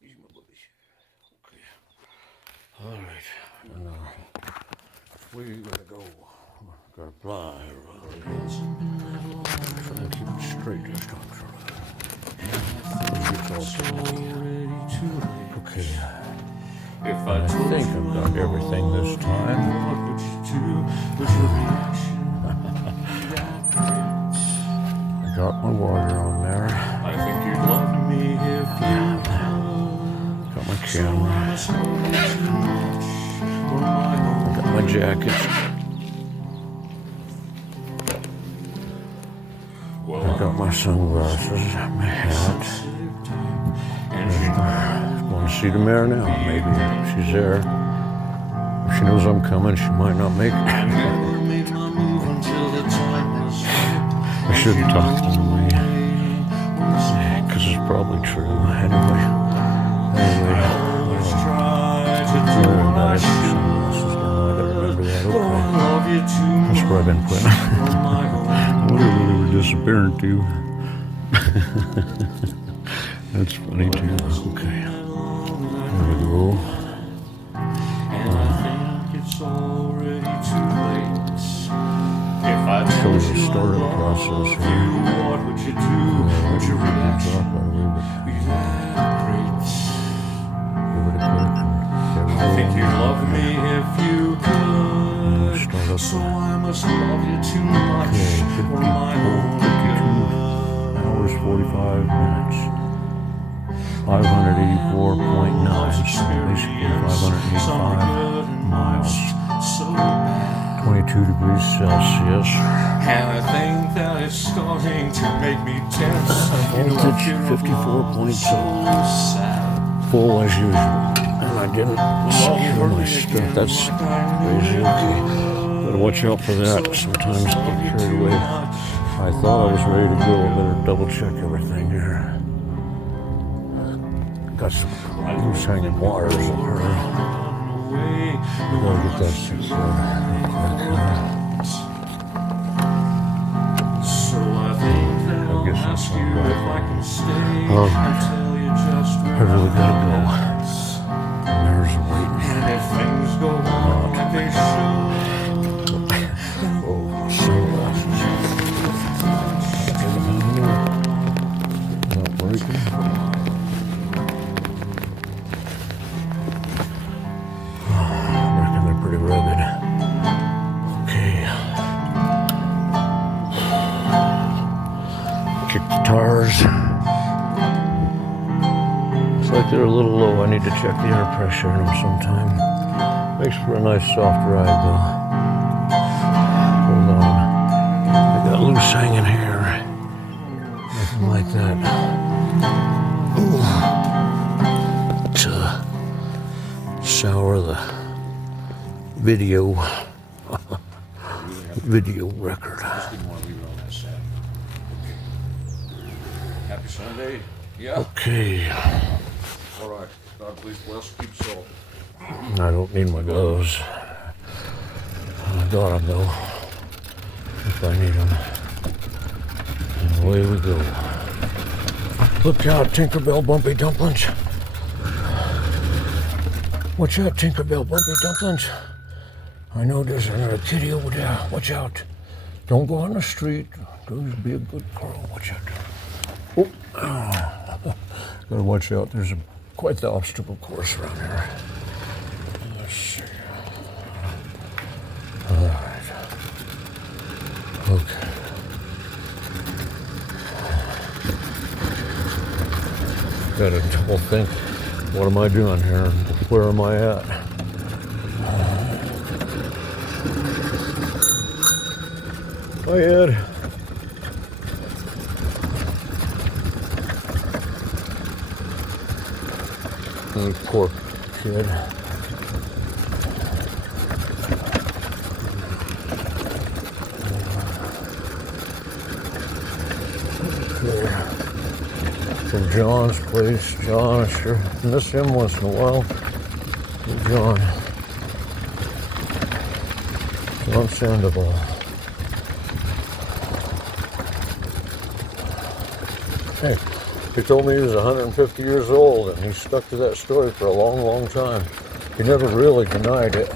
He's my buddy. Okay. All right. And we gotta go. Gotta fly. Try and keep it straight this time. Okay. If I think I've got everything this time. What would you do? What's your reaction? I got my water on there. I think you'd love me if you could. Got my camera. I got my jacket. I got my sunglasses, my hat. Going to see the mayor now. Maybe she's there. If she knows I'm coming, she might not make it. I shouldn't talk to them, because it's probably true. Anyway, I gotta remember that. Okay, that's where I've been putting. Whatever they were disappearing to. That's funny too. Okay. There we go. So the startup process here. What would you do? Would you relax? Give it a click. I think you'd love me if you could. So I must love you too much. For my own 52 hours, 45 minutes. 584.9, basically 585 miles, 22 degrees Celsius. And I think that it's starting to make me tense. Voltage 54.2, full as usual. And I didn't secure my stuff. That's crazy. Okay, gotta watch out for that. Sometimes I get carried away. I thought I was ready to go. I better double check everything here. Got some loose hanging wires in her. We gotta get that fixed real quick. So I think that I'll ask you if I can stay until you just I really gotta go. And there's a waiting. And if things go wrong like they should. Oh, sunglasses. Not breaking. Pretty rugged. Okay. Kick the tires. Looks like they're a little low. I need to check the air pressure in them sometime. Makes for a nice soft ride though. Hold on. I got loose hanging hair. Nothing like that. Ooh. To sour the video record. Just didn't want to leave it on that side. Okay. Happy Sunday. Yeah. Okay. All right. God please bless. Keep salt. I don't need my gloves. I got them though. If I need them. And away we go. Look out, Tinkerbell Bumpy Dumplings. Watch out, Tinkerbell Bumpy Dumplings. I know there's another kitty over there. Watch out. Don't go on the street. Just be a good girl. Watch out. Oh. Gotta watch out. There's quite the obstacle course around here. Let's see. All right. Okay. Gotta double think. What am I doing here? Where am I at? Hi, Ed. Oh, poor kid. Okay. From John's place. John, I sure miss him once in a while. John Sandoval. Hey, he told me he was 150 years old, and he stuck to that story for a long, long time. He never really denied it.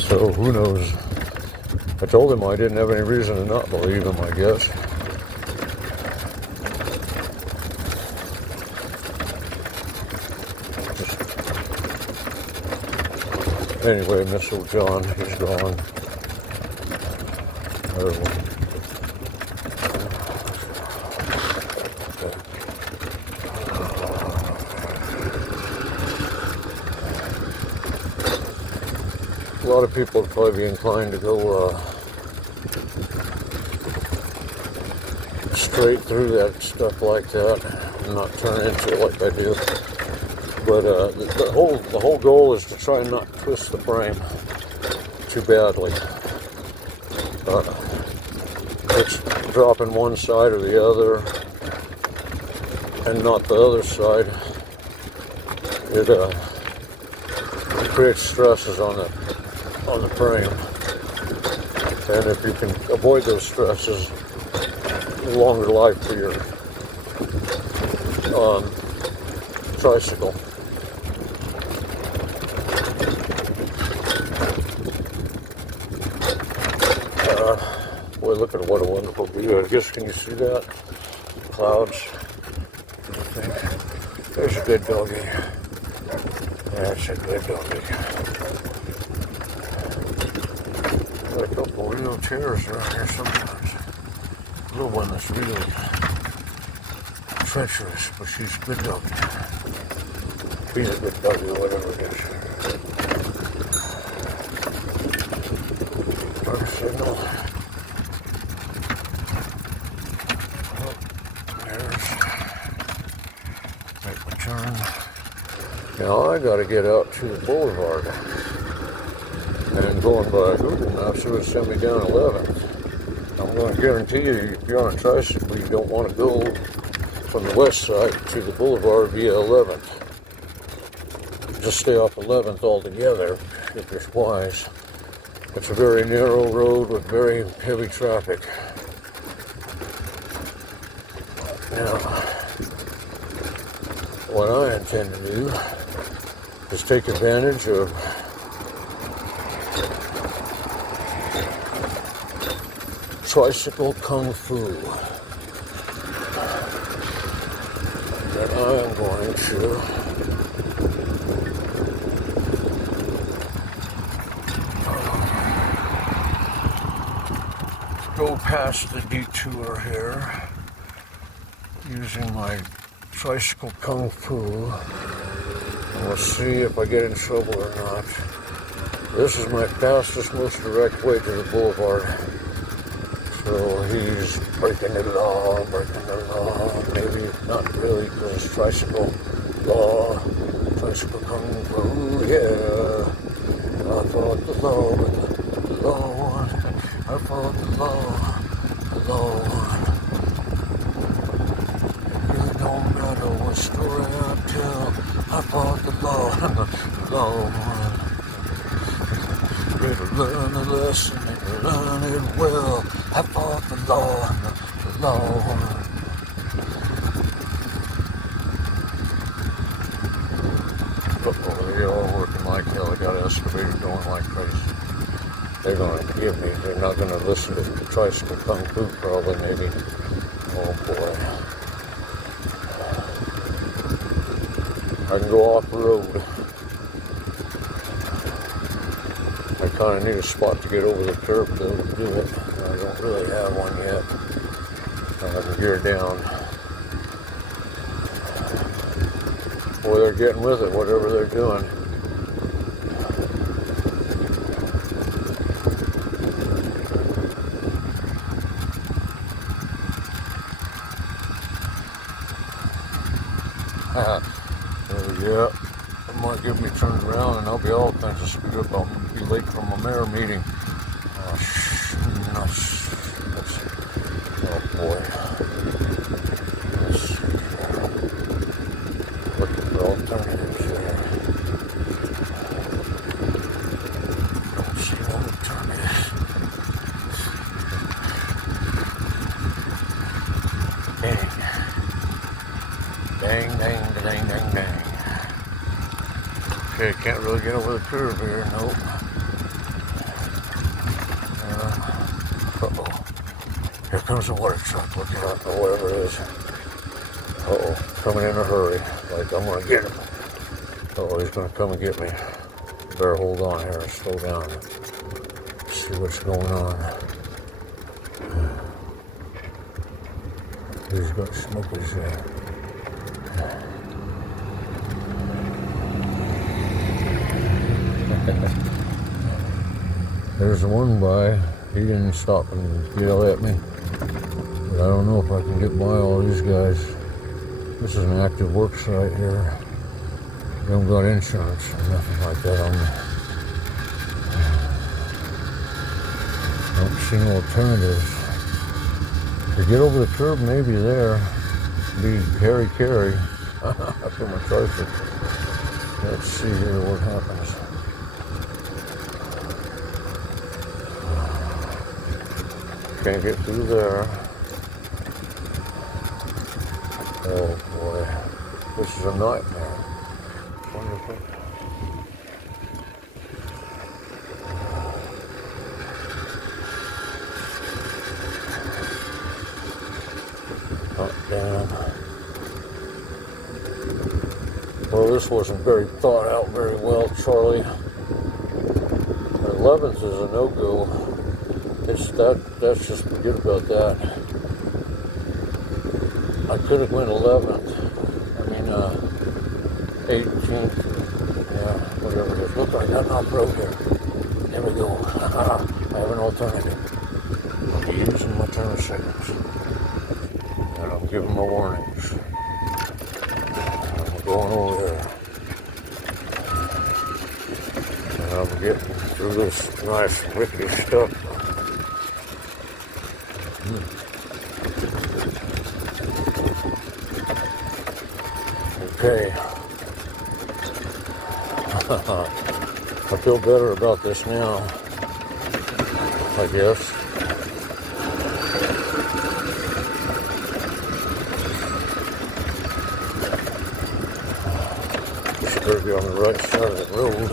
So who knows? I told him I didn't have any reason to not believe him, I guess. Anyway, Miss old John, he's gone. A lot of people would probably be inclined to go straight through that stuff like that and not turn into it like I do. But the whole goal is to try and not twist the frame too badly. It's dropping one side or the other and not the other side. It creates stresses on the frame. And if you can avoid those stresses, longer life for your tricycle. Boy, look at what a wonderful view. I guess, can you see that? Clouds. I think. There's a good doggy. That's a good doggy. Got a couple of real chairs around here sometimes. A little one that's really treacherous, but she's a good doggy. He's a good doggy, or whatever it is. First signal. Make my turn. Now I gotta get out to the boulevard. And going by Google Maps, it would send me down 11th. I'm going to guarantee you, if you're on a tricycle, you don't want to go from the west side to the boulevard via 11th. Just stay off 11th altogether, if you're wise. It's a very narrow road with very heavy traffic. Now, what I intend to do is take advantage of tricycle kung fu. And I am going to go past the detour here using my tricycle kung fu. And we'll see if I get in trouble or not. This is my fastest, most direct way to the boulevard. So he's breaking the law, maybe not really, because it's tricycle law, tricycle kung fu, yeah. I fought the law, but the law won. I fought the law won. It really don't matter what story I tell, I fought the law won. Better learn the lesson and learn it well. I fought the law won. Uh-oh, they all working like hell. I got an excavator going like crazy. They're going to forgive me. They're not going to listen to the tricycle kung fu probably, maybe. Oh boy. I can go off the road. I kind of need a spot to get over the curb though to do it. I don't really have one yet. I have the gear down. Boy, they're getting with it, whatever they're doing. Yeah, it might give me turned around and I'll be all kinds of screwed up. I'll be late for my mayor meeting. Oh boy. Let's see. Looking for alternatives there. Okay, can't really get over the curve here, nope. Uh-oh. Here comes the water truck, look out, or whatever it is. Uh-oh, coming in a hurry, like I'm gonna get him. Uh-oh, he's gonna come and get me. Better hold on here and slow down. See what's going on. He's got smoke his There's one by. He didn't stop and yell at me. But I don't know if I can get by all these guys. This is an active work site here. They don't got insurance or nothing like that on me. Don't see no alternatives. To get over the curb, maybe there. Be carry. Up in my tricycle. Let's see here what happens. Can't get through there. Oh boy, this is a nightmare. Wonderful. Up, down. Well, this wasn't very thought out very well, Charlie. 11th is a no-go. That's just forget about that. I could have went 11th. 18th. Yeah, whatever it is. Look, I got an off-road here. There we go. I have an alternative. I'll be using my turn signals. And I'm giving my warnings. I'm going over there. And I'm getting through this nice rickety stuff. Okay. I feel better about this now, I guess. Just better be on the right side of the road.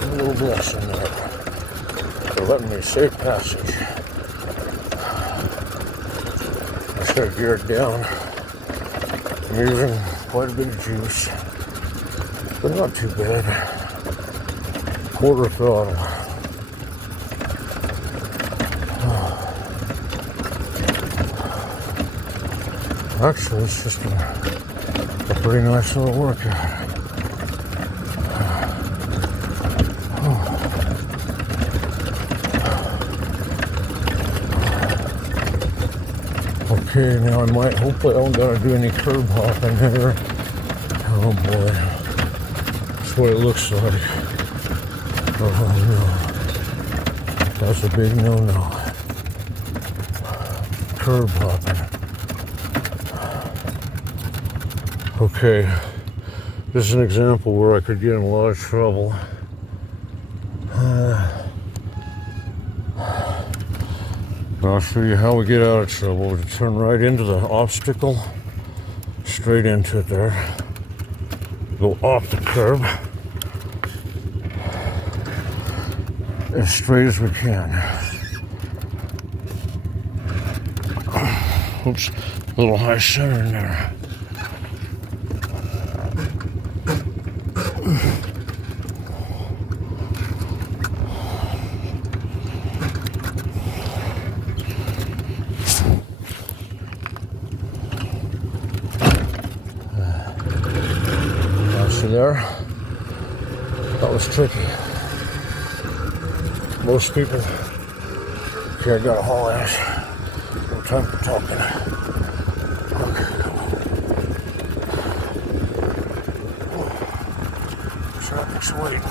A little blessing there for letting me safe passage. I should have geared down. I'm using quite a bit of juice, but not too bad. Quarter throttle. Actually, it's just a pretty nice little workout. Okay, now hopefully I don't gotta do any curb hopping here. Oh boy, that's what it looks like. Oh no, that's a big no-no. Curb hopping. Okay, this is an example where I could get in a lot of trouble. I'll show you how we get out of trouble. We turn right into the obstacle, straight into it there. Go off the curb as straight as we can. Oops, a little high center in there. There, that was tricky. Most people here I got a haul ass. No time for talking. Okay, come on. Traffic's waiting.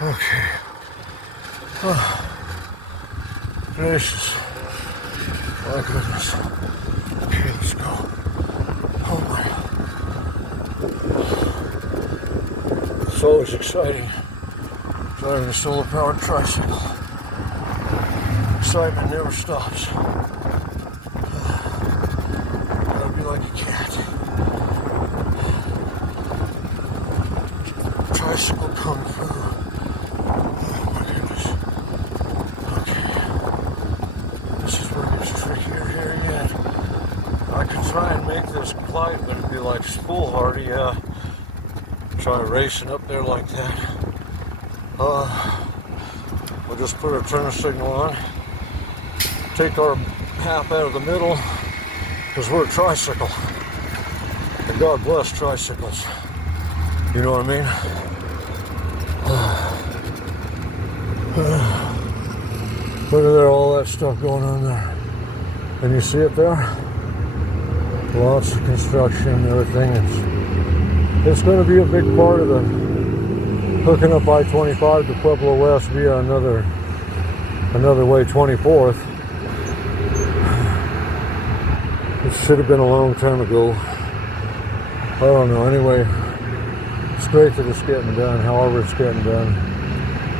Okay. Oh, gracious. My goodness. Okay, let's go. Oh my. It's always exciting driving a solar powered tricycle. Excitement never stops. Gotta be like a cat. Tricycle kung fu. Oh my goodness. Okay. This is where it gets trickier here again. I could try and make this glide, but it'd be like foolhardy, yeah. Try racing up there like that. We'll just put our turn signal on. Take our half out of the middle, because we're a tricycle. And God bless tricycles. You know what I mean? Look at there, all that stuff going on there. Can you see it there? Lots of construction and everything. It's going to be a big part of the hooking up I-25 to Pueblo West via another way 24th. It should have been a long time ago. I don't know. Anyway, it's great that it's getting done, however it's getting done.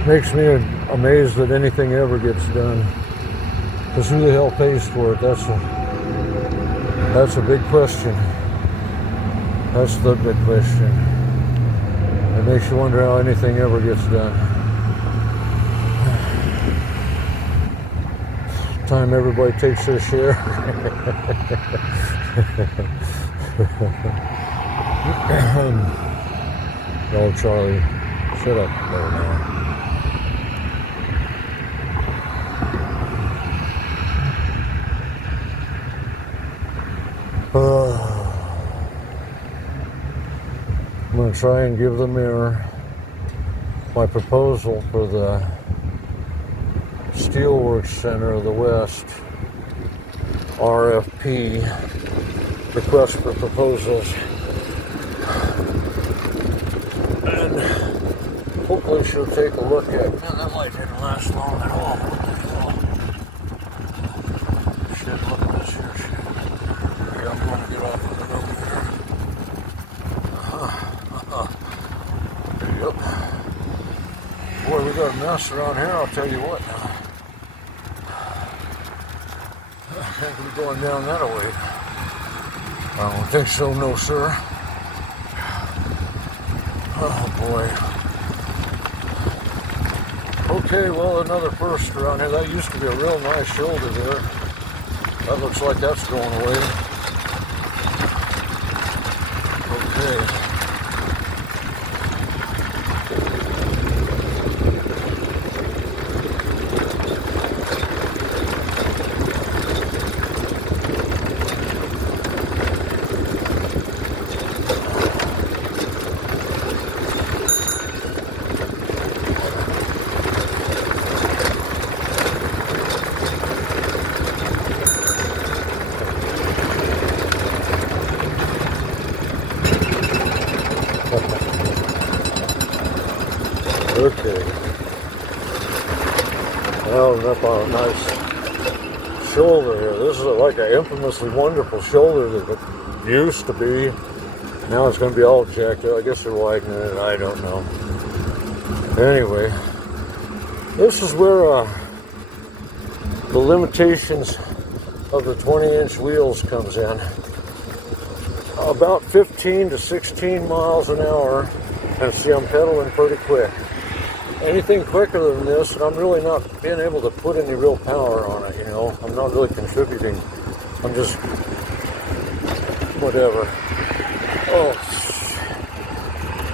Makes me amazed that anything ever gets done. Because who the hell pays for it? That's a big question. That's the big question. It makes you wonder how anything ever gets done. Time everybody takes their share. No, Charlie, shut up there now. I'm going to try and give the mirror my proposal for the Steelworks Center of the West, RFP, request for proposals, and hopefully she'll take a look at, man, that light didn't last long at all. What the hell? Shit, look at this here shit. Yeah, I'm going to get off of the road here. Yep. Boy, we got a mess around here, I'll tell you what now. I can't be going down that way. I don't think so, no sir. Oh boy. Okay, well, another first around here. That used to be a real nice shoulder there. That looks like that's going away. Okay. Okay. Now I'm up on a nice shoulder here. This is like an infamously wonderful shoulder that it used to be. Now it's going to be all jacked up. I guess they're widening it. I don't know. Anyway, this is where the limitations of the 20-inch wheels comes in. About 15 to 16 miles an hour. And see, I'm pedaling pretty quick. Anything quicker than this, and I'm really not being able to put any real power on it, you know. I'm not really contributing. I'm just, whatever. Oh,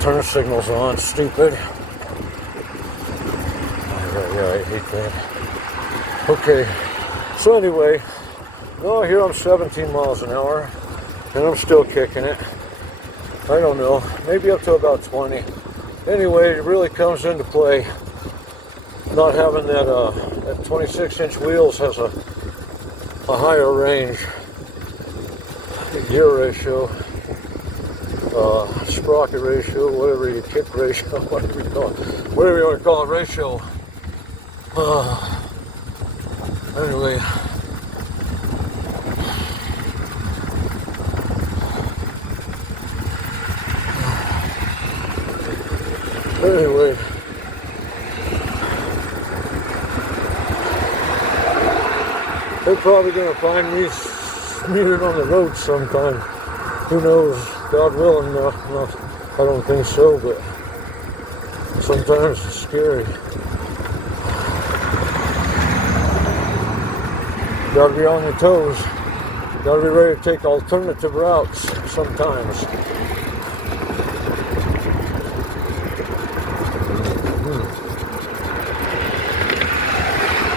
turn signal's on, stupid. Yeah, I hate that. Okay, so anyway, well, here I'm 17 miles an hour, and I'm still kicking it. I don't know, maybe up to about 20. Anyway, it really comes into play. Not having that 26-inch wheels has a higher range gear ratio. sprocket ratio, whatever you kick ratio, whatever you call it, whatever you want to call it, ratio. Anyway. Anyway. They're probably going to find me smeared on the road sometime. Who knows? God willing, no, I don't think so, but sometimes it's scary. Gotta be on your toes. Gotta be ready to take alternative routes sometimes.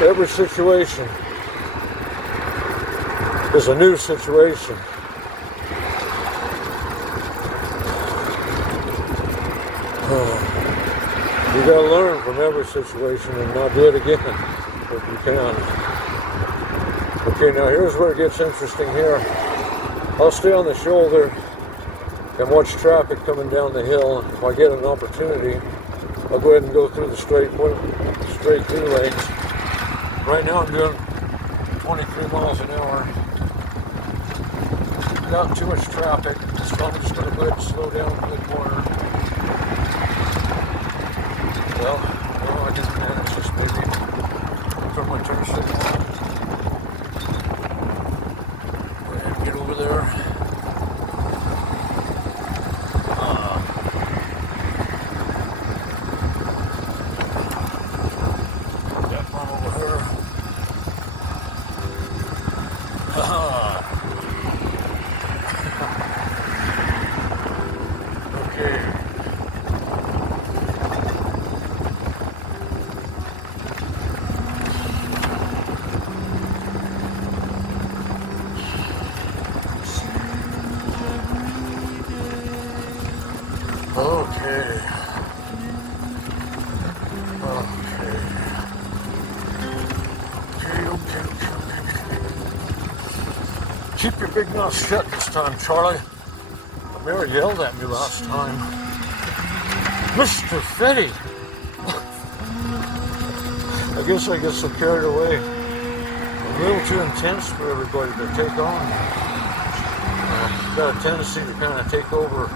Every situation is a new situation. You gotta learn from every situation and not do it again if you can. Okay, now here's where it gets interesting here. I'll stay on the shoulder and watch traffic coming down the hill. If I get an opportunity, I'll go ahead and go through the straight through lanes. Right now I'm doing 23 miles an hour. Not too much traffic, so I'm just going to go ahead and slow down for the corner. Well, I just managed just maybe turn my turn signal on. Go ahead and get over there. That one over here. Okay. Keep your big mouth shut this time, Charlie. Mary yelled at me last time. Mr. Fetty! I guess I get so carried away. A little too intense for everybody to take on. Got a tendency to kind of take over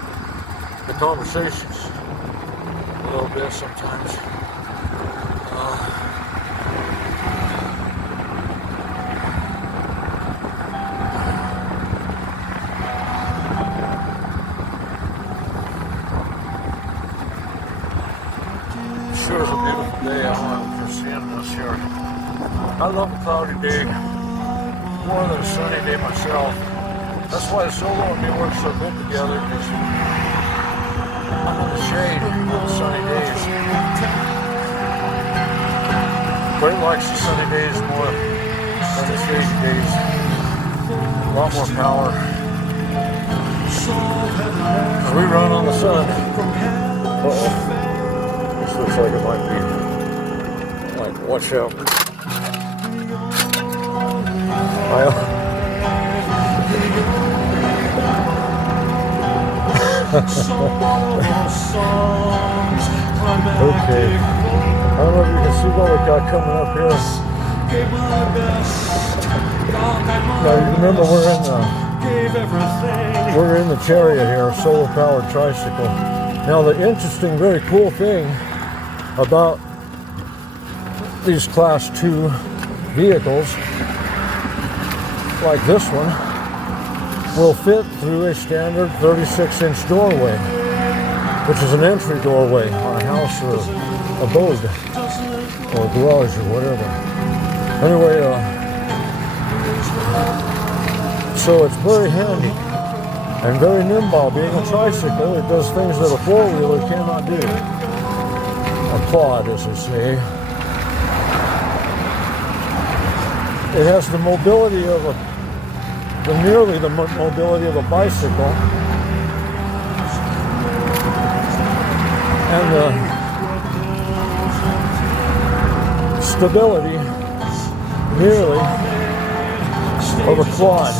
the conversations a little bit sometimes. Sure is a beautiful day. I want to seeing this here. I love a cloudy day more than a sunny day myself. That's why Solo and me work so good together, because I'm in the shade on sunny days. But he likes the sunny days more than the shady days. A lot more power. We run on the sun. This looks like it might be. Watch out. Okay. I don't know if you can see what we got coming up here. Now you remember we're in the chariot here, a solar powered tricycle. Now the interesting, very cool thing about these class 2 vehicles like this one will fit through a standard 36-inch doorway, which is an entry doorway on a house or abode or garage or whatever. Anyway, so it's very handy and very nimble. Being a tricycle, it does things that a four-wheeler cannot do. A quad, as they say. It has the mobility of nearly the mobility of a bicycle, and the stability nearly of a quad.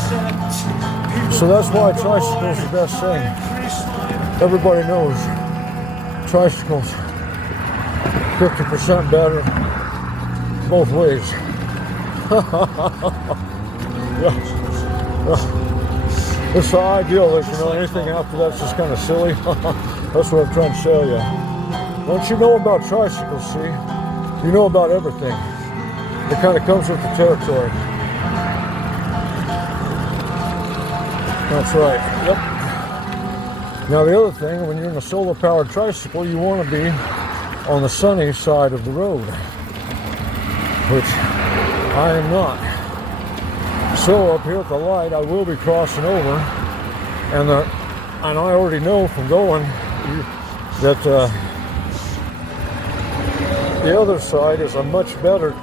So that's why tricycle is the best thing. Everybody knows tricycles 50% better both ways. It's the ideal is, anything after that's just kind of silly. That's what I'm trying to tell you. Once you know about tricycles, see, you know about everything. It kind of comes with the territory. That's right. Yep. Now the other thing, when you're in a solar-powered tricycle, you want to be on the sunny side of the road, which I am not. So up here at the light, I will be crossing over, and I already know from going that the other side is a much better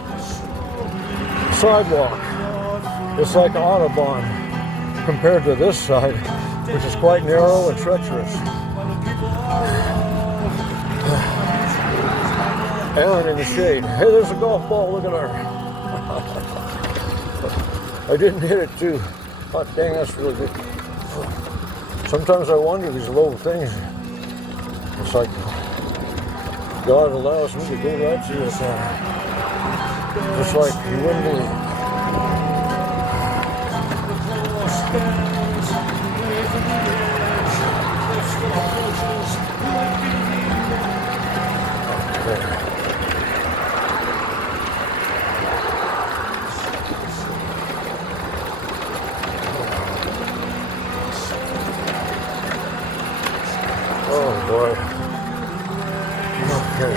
sidewalk. It's like an Autobahn compared to this side, which is quite narrow and treacherous. And in the shade. Hey, there's a golf ball, look at her. I didn't hit it too. Oh, dang, that's really good. Sometimes I wonder these little things. It's like God allows me to go right through this. Just like you wouldn't believe. Oh boy. Okay.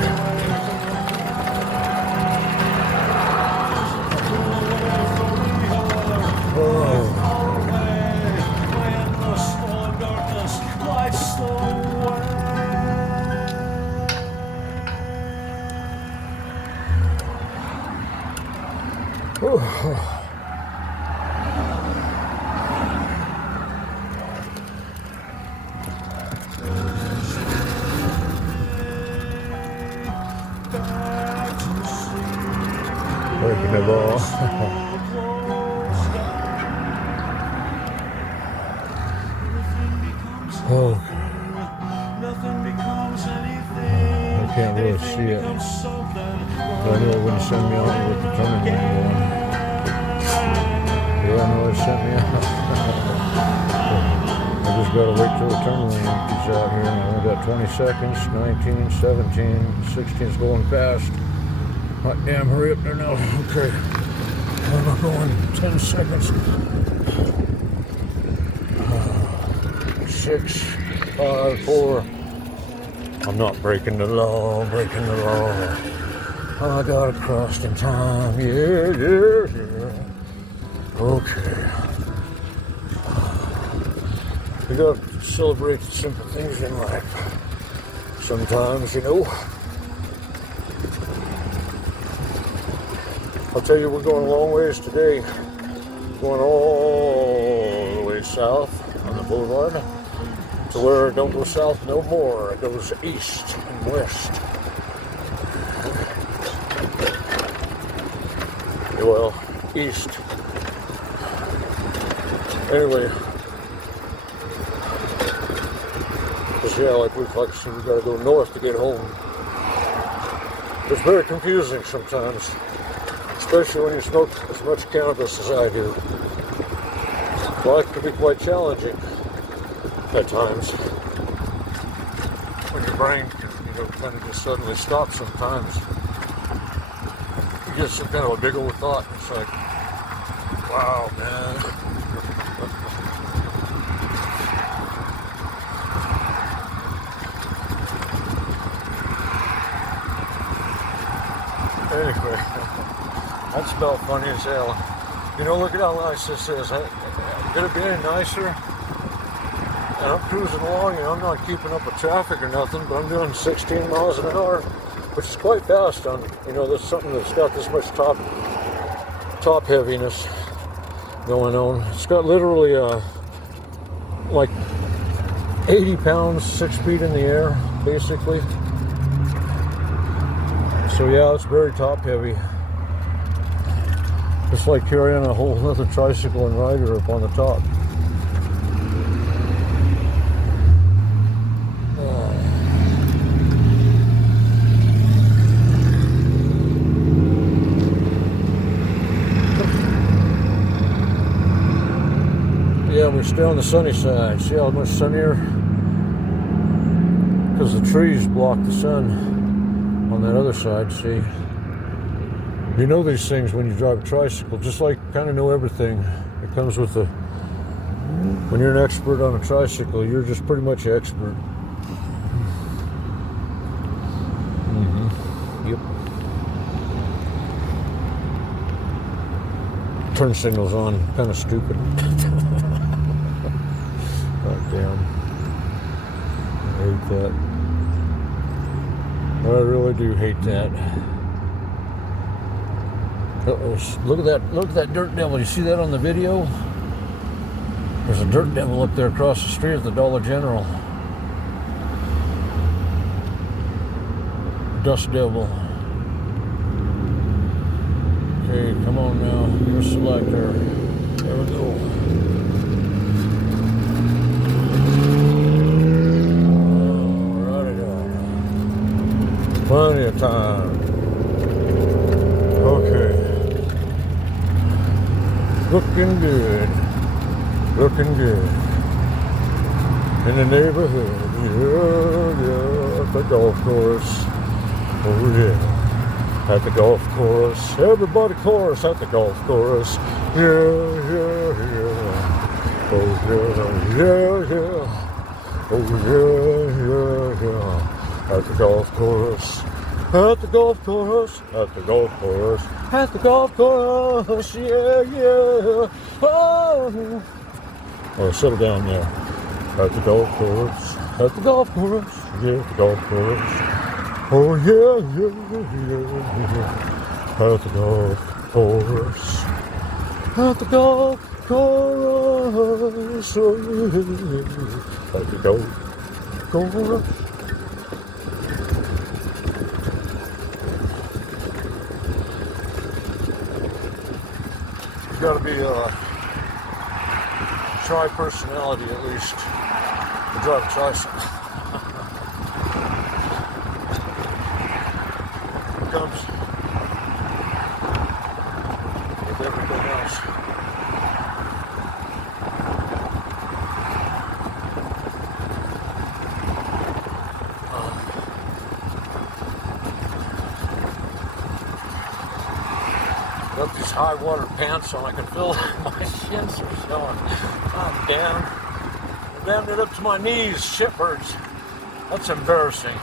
Breaking the ball. Oh, I can't really see it. But I knew it wouldn't send me out with the turning lane going. Yeah, I know it sent me out. I just gotta wait till the turning lane empties out here. I only got 20 seconds, 19, 17, 16's going fast. Hot damn, hurry up there now. Okay. I'm not going 10 seconds. 6, 5, 4. I'm not breaking the law, I got it crossed in time. Yeah. Okay. You gotta celebrate the simple things in life. Sometimes, I'll tell you, we're going a long ways today. Going all the way south on the boulevard to where it don't go south no more. It goes east and west. Well, east. Anyway, because like I said, we gotta go north to get home. It's very confusing sometimes. Especially when you smoke as much cannabis as I do. Life can be quite challenging at times. When your brain can, kind of just suddenly stop sometimes. You get some kind of a big old thought. It's like, wow, man. Anyway. That's about funny as hell. Look at how nice this is. Could it be any nicer? And I'm cruising along, I'm not keeping up with traffic or nothing, but I'm doing 16 miles an hour, which is quite fast on, there's something that's got this much top heaviness going on. It's got literally like 80 pounds, 6 feet in the air, basically. So yeah, it's very top heavy. It's like carrying a whole other tricycle and rider up on the top. we stay on the sunny side. See how much sunnier? Because the trees block the sun on that other side, see? You know these things when you drive a tricycle, just like kind of know everything. It comes with the, when you're an expert on a tricycle, you're just pretty much an expert. Yep. Turn signals on, kind of stupid. God damn. I hate that. I really do hate that. Uh-oh, look at that dirt devil. You see that on the video? There's a dirt devil up there across the street at the Dollar General. Dust devil. Okay, come on now. Your selector. There we go. Alrighty then. Plenty of time. Okay. Looking good. Looking good. In the neighborhood. Yeah, at the golf course. Oh yeah. At the golf course. Everybody chorus at the golf course. Yeah, yeah, yeah. Oh yeah, yeah, yeah. Oh yeah, yeah, yeah. At the golf course. At the golf course. At the golf course. At the golf course. Yeah, yeah. Oh. Oh, settle down there. At the golf course. At the golf course. Yeah, at the golf course. Oh yeah, yeah, yeah, yeah. At the golf course. At the golf course. Oh yeah. At the golf course. You gotta be a tri-personality at least to drive a tricycle. Comes with everything else. Got these high water pants on. I can feel my shins are showing. I'm down it up to my knees. Shit hurts. That's embarrassing.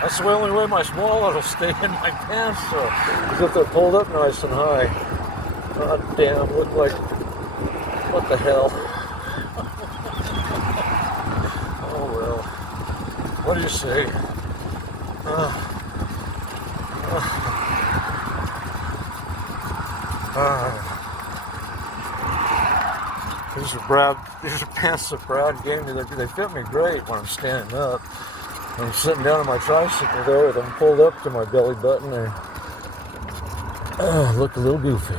That's the only way my wallet will stay in my pants, so as if they're pulled up nice and high. God damn, look like, what the hell? Oh well, what do you say? These are pants that Brad gave me. They fit me great when I'm standing up. I'm sitting down on my tricycle there with them pulled up to my belly button. They look a little goofy.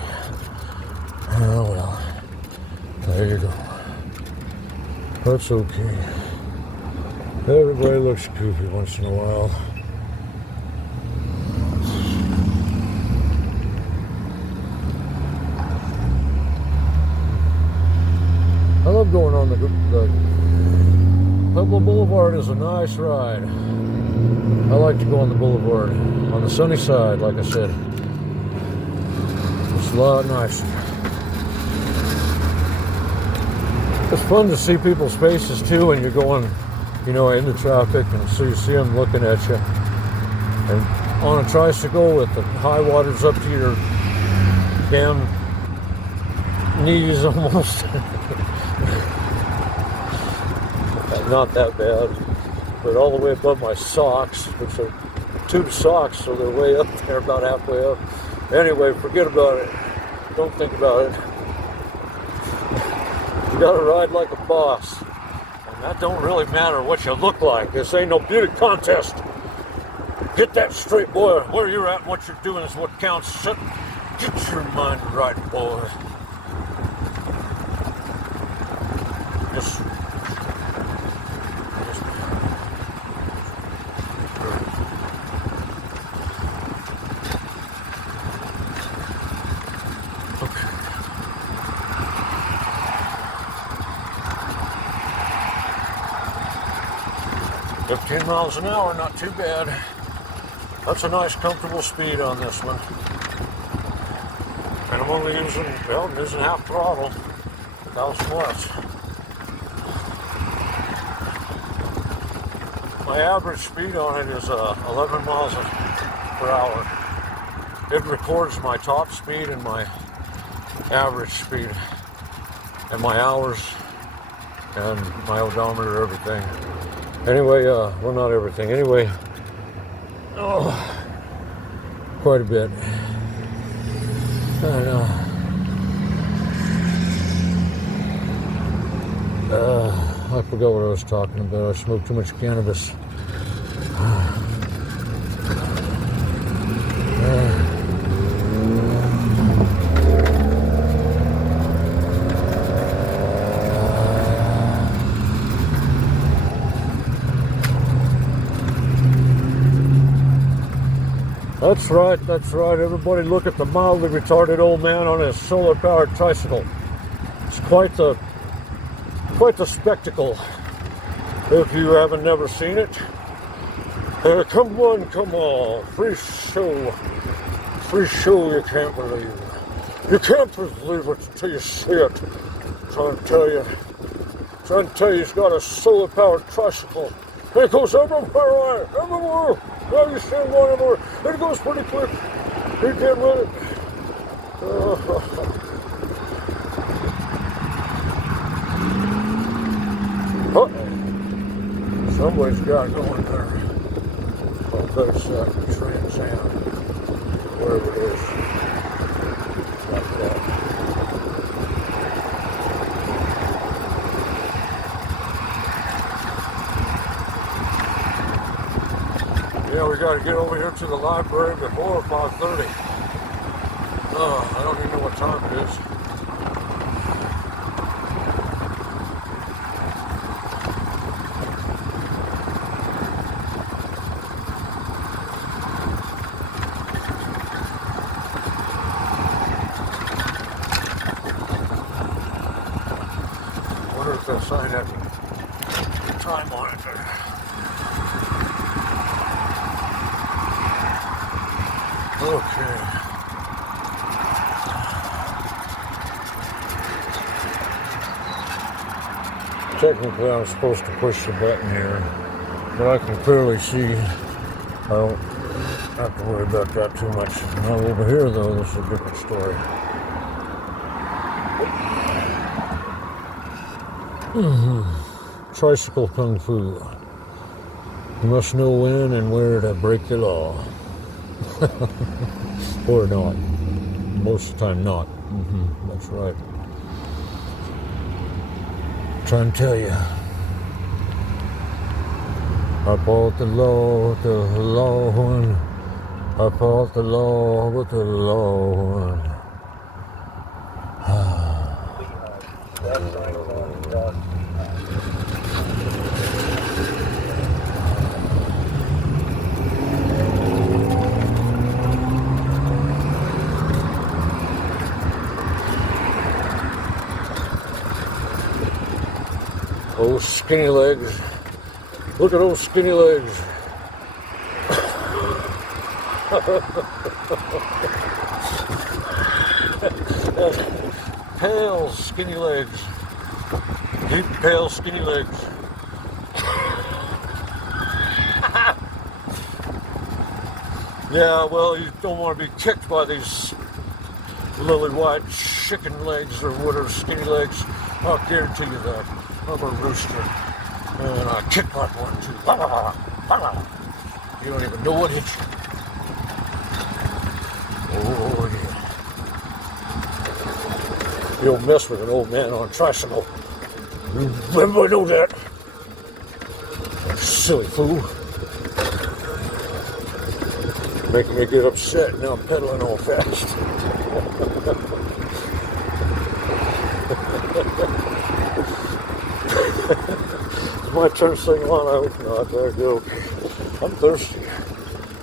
Oh well, there you go. That's okay. Everybody looks goofy once in a while. I love going on the Pueblo Boulevard is a nice ride. I like to go on the boulevard. On the sunny side, like I said. It's a lot nicer. It's fun to see people's faces too when you're going, into traffic, and so you see them looking at you. And on a tricycle with the high waters up to your damn knees almost. Not that bad, but all the way above my socks, which are tube socks, so they're way up there, about halfway up. Anyway, forget about it. Don't think about it. You gotta ride like a boss. And that don't really matter what you look like. This ain't no beauty contest. Get that straight, boy. Where you're at, what you're doing is what counts. Get your mind right, boy. Just 15 miles an hour, not too bad. That's a nice comfortable speed on this one. And I'm only using, well, I'm using half throttle. How's much? My average speed on it is 11 miles per hour. It records my top speed and my average speed and my hours and my odometer, everything. Anyway, well, not everything. Anyway, quite a bit. And, I forgot what I was talking about. I smoked too much cannabis. That's right. Everybody look at the mildly retarded old man on his solar-powered tricycle. It's quite the spectacle. If you haven't never seen it, come on, free show, you can't believe. You can't believe it until you see it. Trying to tell you, he's got a solar-powered tricycle. And it goes everywhere. Now you see one everywhere. It goes pretty quick. You get with it. Somebody's got to go in there. I'll fix that Trans Am, whatever it is. Like that. Yeah, we got to get over here to the library before 5:30. I don't even know what time it is. I wonder if they'll sign that time on it there. Okay. Technically, I'm supposed to push the button here, but I can clearly see I don't have to worry about that too much. Now over here, though, this is a different story. Tricycle kung fu. You must know when and where to break the law. Or not. Most of the time not. That's right. I'm trying to tell you. I fought the law with the law one. I fought the law with the law one. Those skinny legs. Look at those skinny legs. Pale skinny legs. Deep pale skinny legs. Yeah, well, you don't want to be kicked by these lily white chicken legs or whatever, skinny legs. I'll guarantee you that. I'm a rooster, and I kick like one too. You don't even know what hit you. Oh yeah. You don't mess with an old man on a tricycle. Everybody know that. Silly fool. Making me get upset. Now I'm pedaling all fast. It's my turn to sing on. I hope not. There go. I'm thirsty. I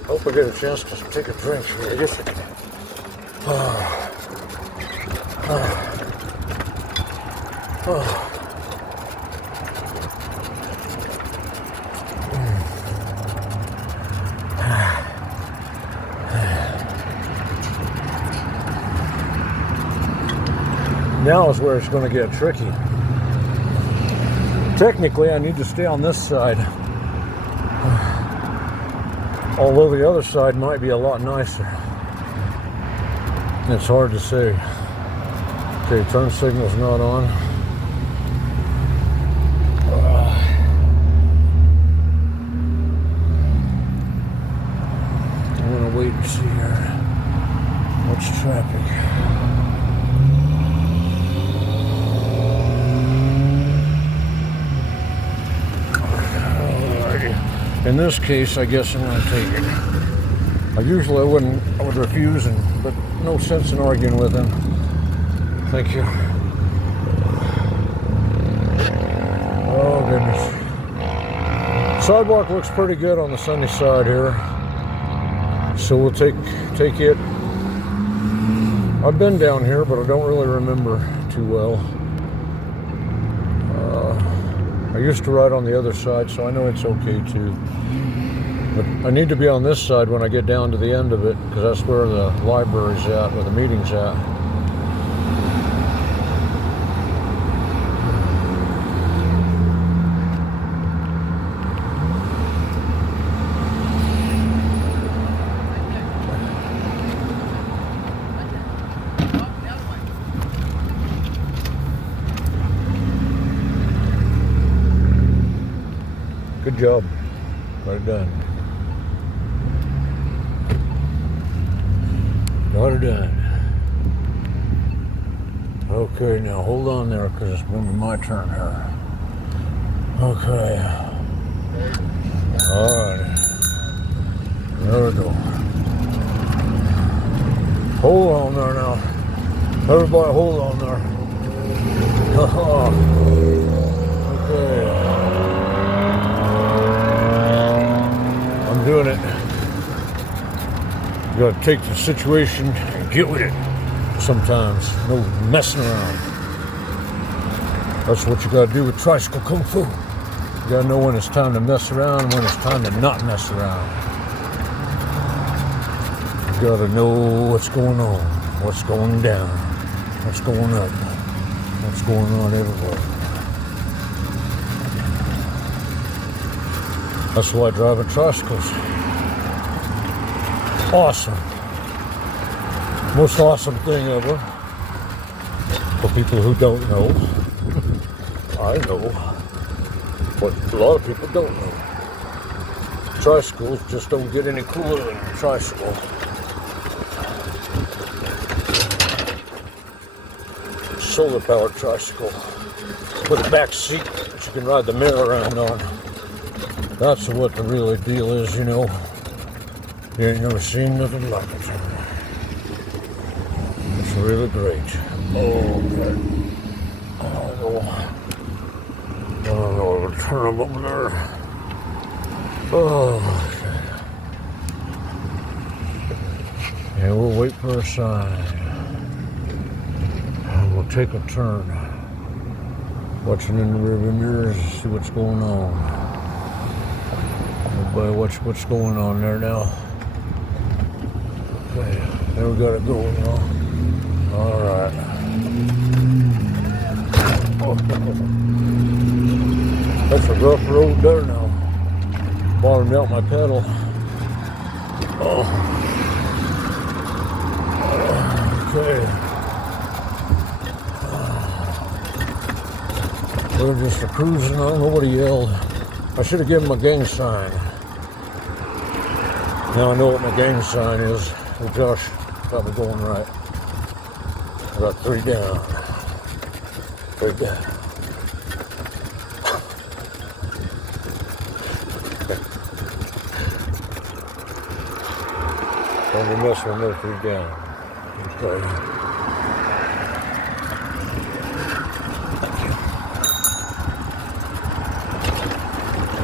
hope I get a chance to take a drink here. Yes, I can. Now is where it's going to get tricky. Technically, I need to stay on this side. Although the other side might be a lot nicer. It's hard to say. Okay, turn signal's not on. I'm gonna wait and see here. What's traffic? In this case, I guess I'm going to take it. I would refuse, but no sense in arguing with him. Thank you. Oh, goodness. Sidewalk looks pretty good on the sunny side here. So we'll take it. I've been down here, but I don't really remember too well. I used to ride on the other side, so I know it's okay too. But I need to be on this side when I get down to the end of it, because that's where the library's at, where the meeting's at. Good job. Got it done. Got it done. Okay, now hold on there because it's going to be my turn here. Okay. Alright. There we go. Hold on there now. Everybody hold on there. Okay. I'm doing it. You gotta take the situation and get with it sometimes. No messing around. That's what you gotta do with tricycle kung fu. You gotta know when it's time to mess around and when it's time to not mess around. You gotta know what's going on, what's going down, what's going up, what's going on everywhere. That's why driving tricycles. Awesome. Most awesome thing ever. For people who don't know. I know. But a lot of people don't know. Tricycles just don't get any cooler than a tricycle. Solar powered tricycle. With a back seat that you can ride the mirror around on. That's what the real deal is, you know. You ain't never seen nothing like it. It's really great. Oh, okay. Oh, I'll turn them over there. Oh, okay. And we'll wait for a sign. And we'll take a turn. Watching in the rearview mirrors to see what's going on. Everybody watch what's going on there now. Okay, there we got it going now. Alright. Oh, that's a rough road there now. Bottomed out my pedal. Oh. Okay. We're just cruising. I don't know what he yelled. I should have given him a gang sign. Now I know what my gang sign is. Well, Josh got me going right. I got 3 down. 3 down. Don't be messing with no 3 down. Okay.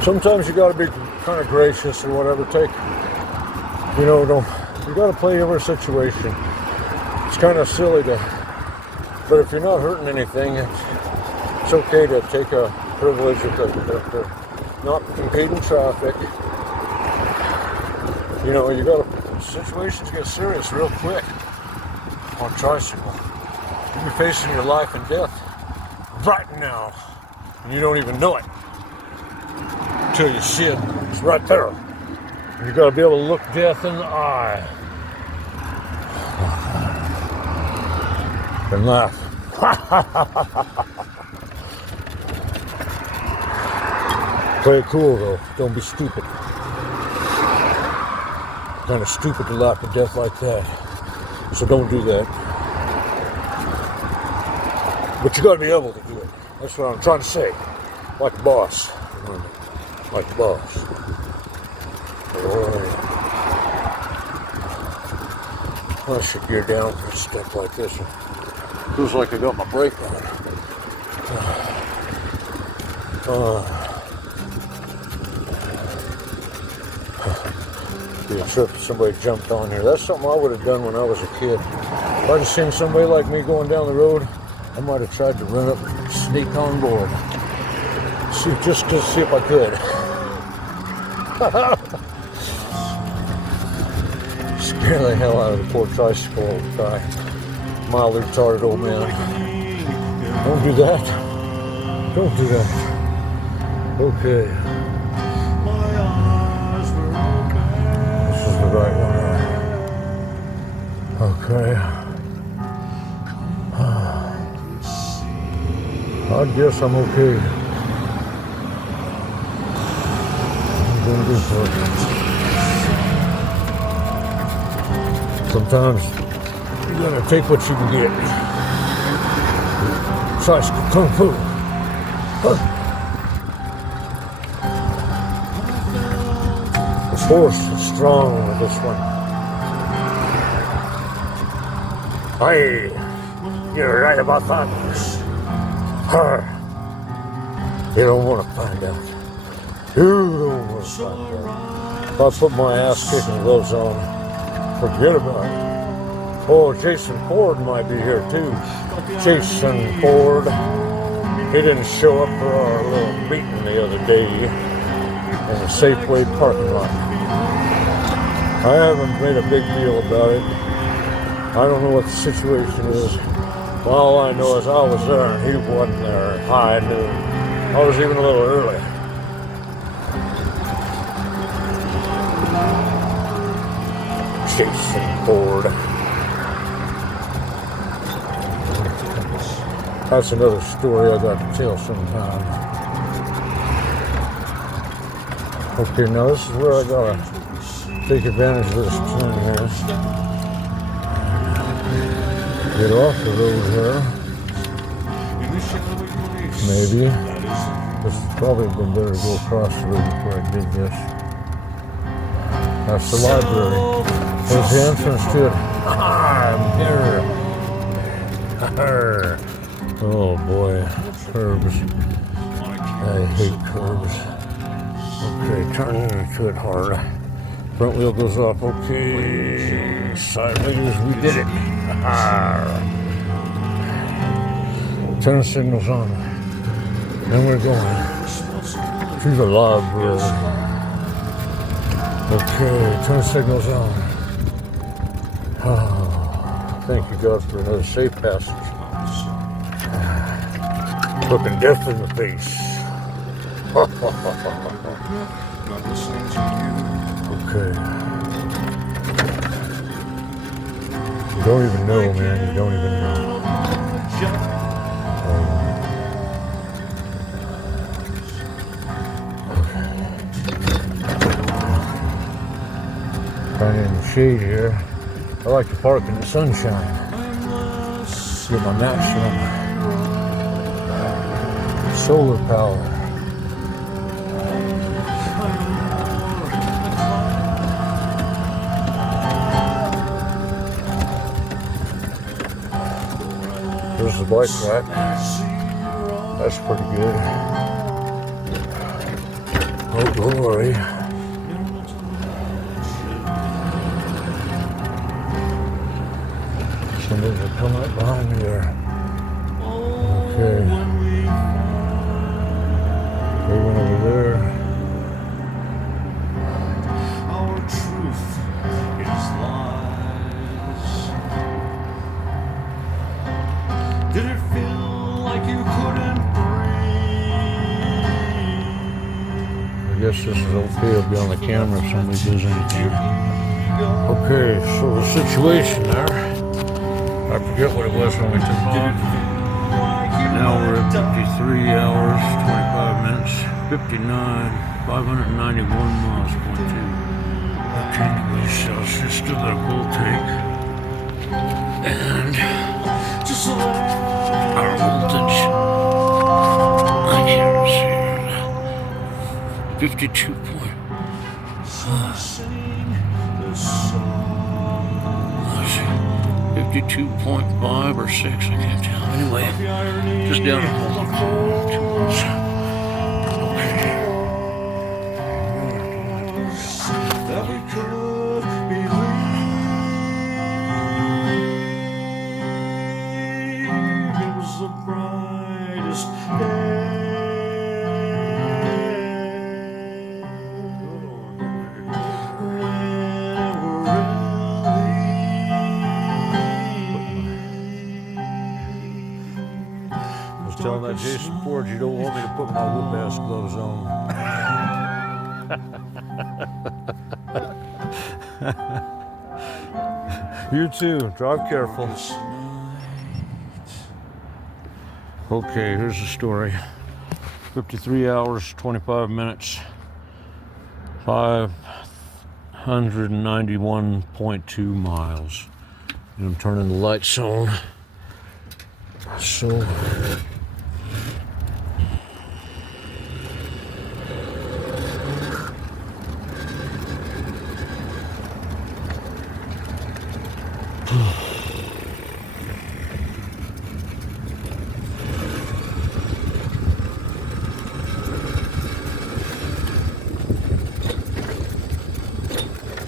Sometimes you gotta be kind of gracious or whatever. You gotta play every situation. It's kind of silly but if you're not hurting anything, it's okay to take a privilege of not impeding traffic. You know, situations get serious real quick on tricycle. You're facing your life and death right now, and you don't even know it until you see it. It's right there. You got to be able to look death in the eye and laugh. Play it cool though. Don't be stupid. Kind of stupid to laugh at death like that. So don't do that. But you got to be able to do it. That's what I'm trying to say. Like a boss. Like a boss. Alright. I should gear down for stuff like this. Feels like I got my brake on. Be a trip if somebody jumped on here. That's something I would have done when I was a kid. If I'd have seen somebody like me going down the road, I might have tried to run up and sneak on board. Just to see if I could. Scare the hell out of the poor tricycle guy. Mildly retarded old man. Don't do that. Don't do that. Okay. This is the right one. Okay. I guess I'm okay. I'm doing good for it. Sometimes you gotta take what you can get. Tricycle kung fu. Huh. The force is strong with this one. Hey, you're right about that. You don't want to find out. You don't want to find out. If I put my ass kicking gloves on, forget about it. Oh, Jason Ford might be here too. Jason Ford. He didn't show up for our little meeting the other day in the Safeway parking lot. I haven't made a big deal about it. I don't know what the situation is. All I know is I was there and he wasn't there at high noon. I was even a little early. Jason Ford. That's another story I got to tell sometime. Okay, now this is where I gotta take advantage of this turn here. Get off the road here. Maybe. It's probably been better to go across the road before I did this. That's the library. There's the entrance to it. I'm here. Oh boy, curbs. I hate curbs. Okay, turning into it hard. Front wheel goes up. Okay, side mirrors, we did it. Turn signals on. And we're going to the library. Okay, turn signals on. Oh, thank you God for another safe passage. Looking death in the face. Okay. You don't even know, man. You don't even know. Kind of in the shade here. I like to park in the sunshine. Get my natural solar power. There's the bike rack. That's pretty good. Oh, don't worry. Somebody's gonna come right behind me there. Okay. They went over there. Our truth is lies. Did it feel like you couldn't breathe? I guess this is okay. I'll be on the camera if somebody does anything. Okay, so the situation there, I forget what it was when we took off. Now we're at 53 hours, 25 minutes, 59, 591 miles, 0.2. 13 degrees Celsius, still got a full tank. And our voltage, I can't see it, 52 point. 52.5 or 6, I can't tell. Anyway, just down a voltage. Telling that Jason Ford you don't want me to put my whoop-ass gloves on. You too. Drive careful. Okay, here's the story. 53 hours, 25 minutes, 591.2 miles. And I'm turning the lights on. So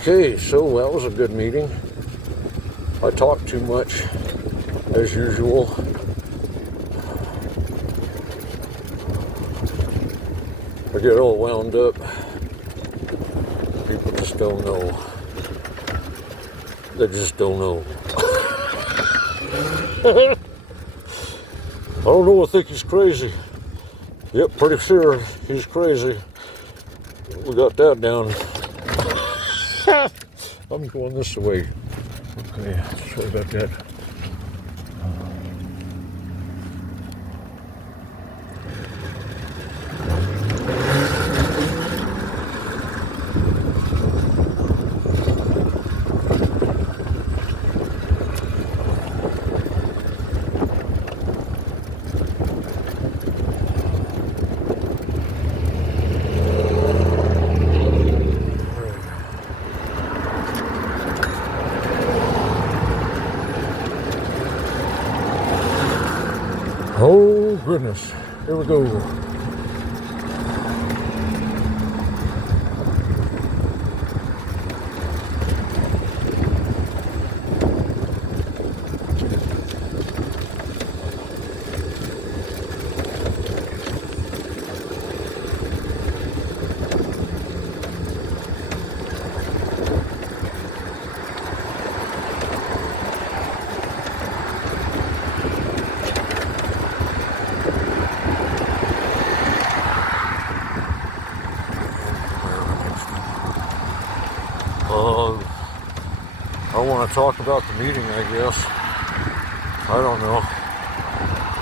okay, so that was a good meeting. I talked too much, as usual. I get all wound up. People just don't know. They just don't know. I don't know, I think he's crazy. Yep, pretty sure he's crazy. We got that down. I'm going this way. Okay, sorry about that. Oh goodness, here we go. I want to talk about the meeting, I guess. I don't know.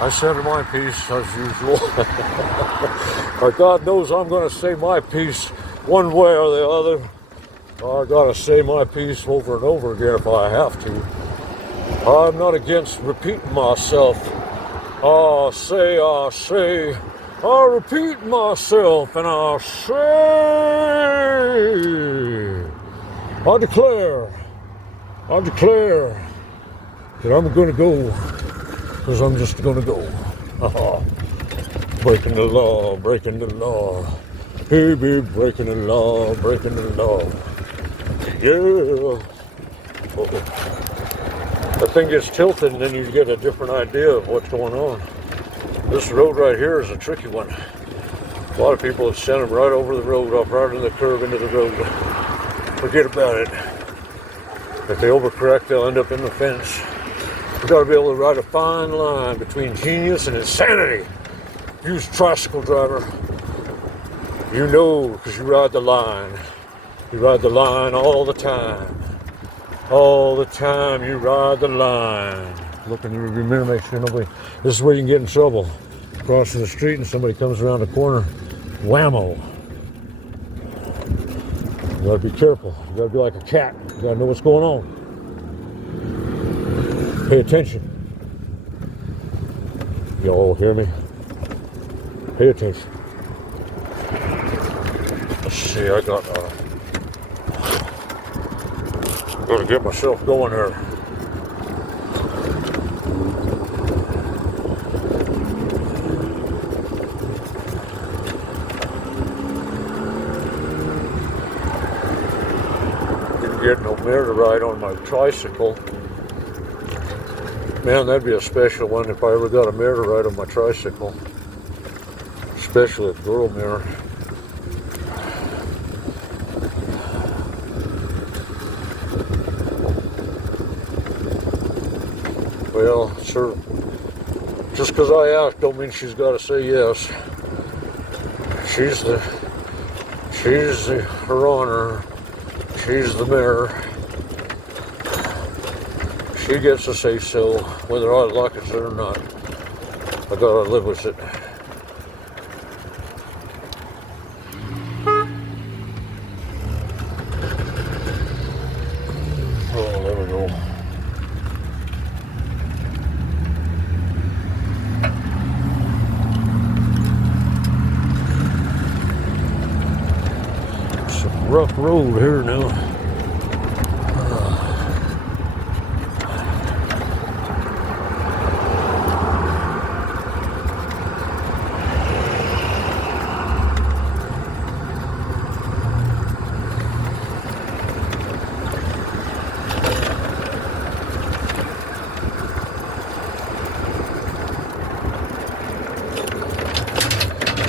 I said my piece as usual. But God knows I'm going to say my piece one way or the other. I got to say my piece over and over again if I have to. I'm not against repeating myself. I repeat myself, and I say, I declare that I'm going to go, because I'm just going to go. Breaking the law. Hey, babe, breaking the law. Yeah. Uh-oh. That thing gets tilted, and then you get a different idea of what's going on. This road right here is a tricky one. A lot of people have sent them right over the road, off right into the curve into the road. Forget about it. If they overcorrect, they'll end up in the fence. You got to be able to ride a fine line between genius and insanity. You're a tricycle driver. You know, because you ride the line. You ride the line all the time. All the time you ride the line. Look in the rearview mirror, make sure nobody... This is where you can get in trouble. Crossing the street and somebody comes around the corner. Whammo. You gotta be careful. You gotta be like a cat. You gotta know what's going on. Pay attention. Y'all hear me? Pay attention. Let's see, I gotta get myself going here. Didn't get no mirror to ride on my tricycle. Man, that'd be a special one if I ever got a mirror to ride on my tricycle. Especially a girl mirror. Well, sure. Just because I ask don't mean she's got to say yes. She's her honor. She's the mirror. She gets to say so, whether I like it or not. I gotta live with it. Oh, there we go. It's a rough road here now.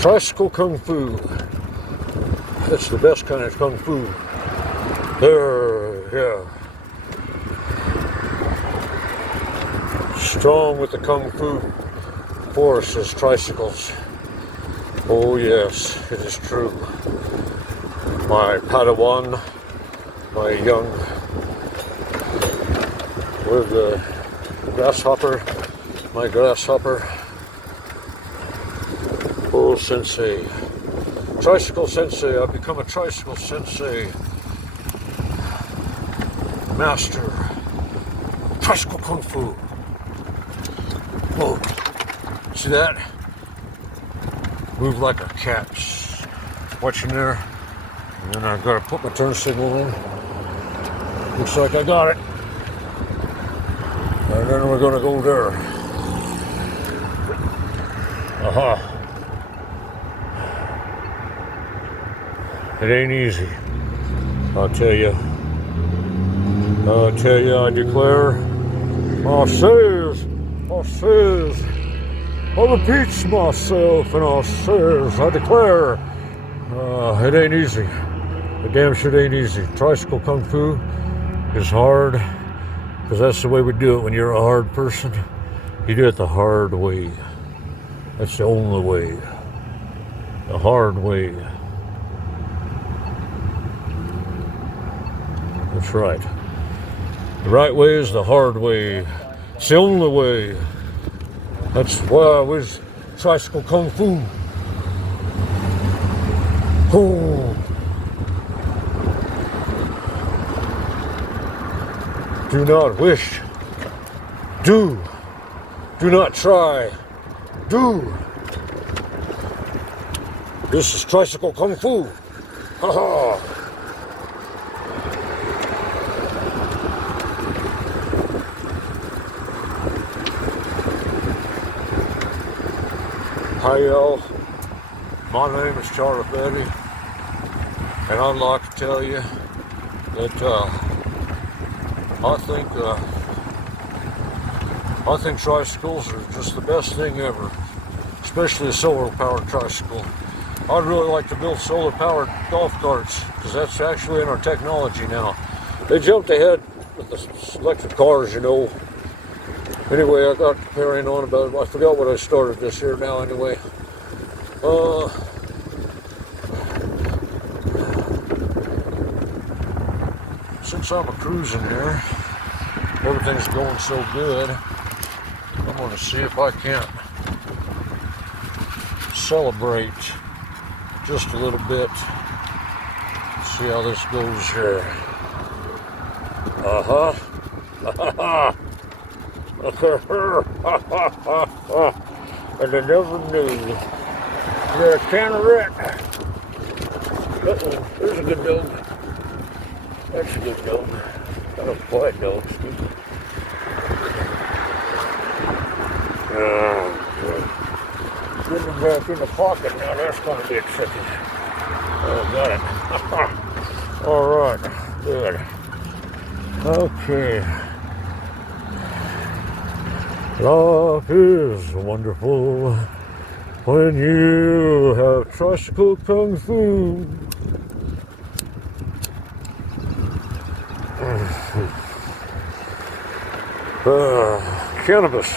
Tricycle Kung Fu. That's the best kind of Kung Fu. There, yeah. Strong with the Kung Fu force is tricycles. Oh yes, it is true. My Padawan, my young, with the grasshopper, my grasshopper. Oh, sensei. Tricycle sensei. I've become a tricycle sensei. Master. Tricycle Kung Fu. Whoa. See that? Move like a cat. Watching there. And then I've got to put my turn signal in. Looks like I got it. And then we're going to go there. Aha. It ain't easy, I'll tell you. I declare, I repeat myself, and I declare, it ain't easy. It damn sure ain't easy. Tricycle Kung Fu is hard, because that's the way we do it when you're a hard person. You do it the hard way. That's the only way. The hard way. That's right. The right way is the hard way. It's the only way. That's why I was Tricycle Kung Fu. Oh. Do not wish. Do. Do not try. Do. This is Tricycle Kung Fu. Ha ha. Hi y'all, my name is Fetty, and I'd like to tell you that I think tricycles are just the best thing ever, especially a solar powered tricycle. I'd really like to build solar powered golf carts, because that's actually in our technology now. They jumped ahead with the electric cars, you know. Anyway, I got carrying on about it. I forgot what I started this here now anyway. Since I'm cruising here, everything's going so good, I'm going to see if I can't celebrate just a little bit. See how this goes here. And I never knew. You got a chariot. Uh-oh, there's a good dog. That's a good dog. Not a quiet dog, excuse me. Getting him back in the pocket now, that's going to be tricky. Oh, got it. All right, good. Okay. Life is wonderful when you have tricycle kung fu. Cannabis.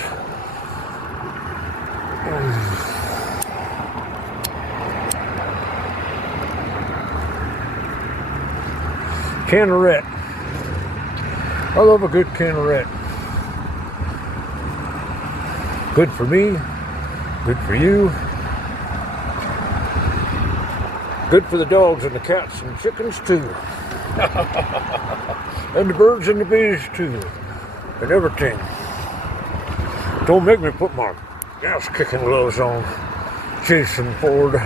Chariot. I love a good chariot. Good for me, good for you, good for the dogs and the cats and the chickens too, and the birds and the bees too, and everything. Don't make me put my ass kicking gloves on, chasing forward.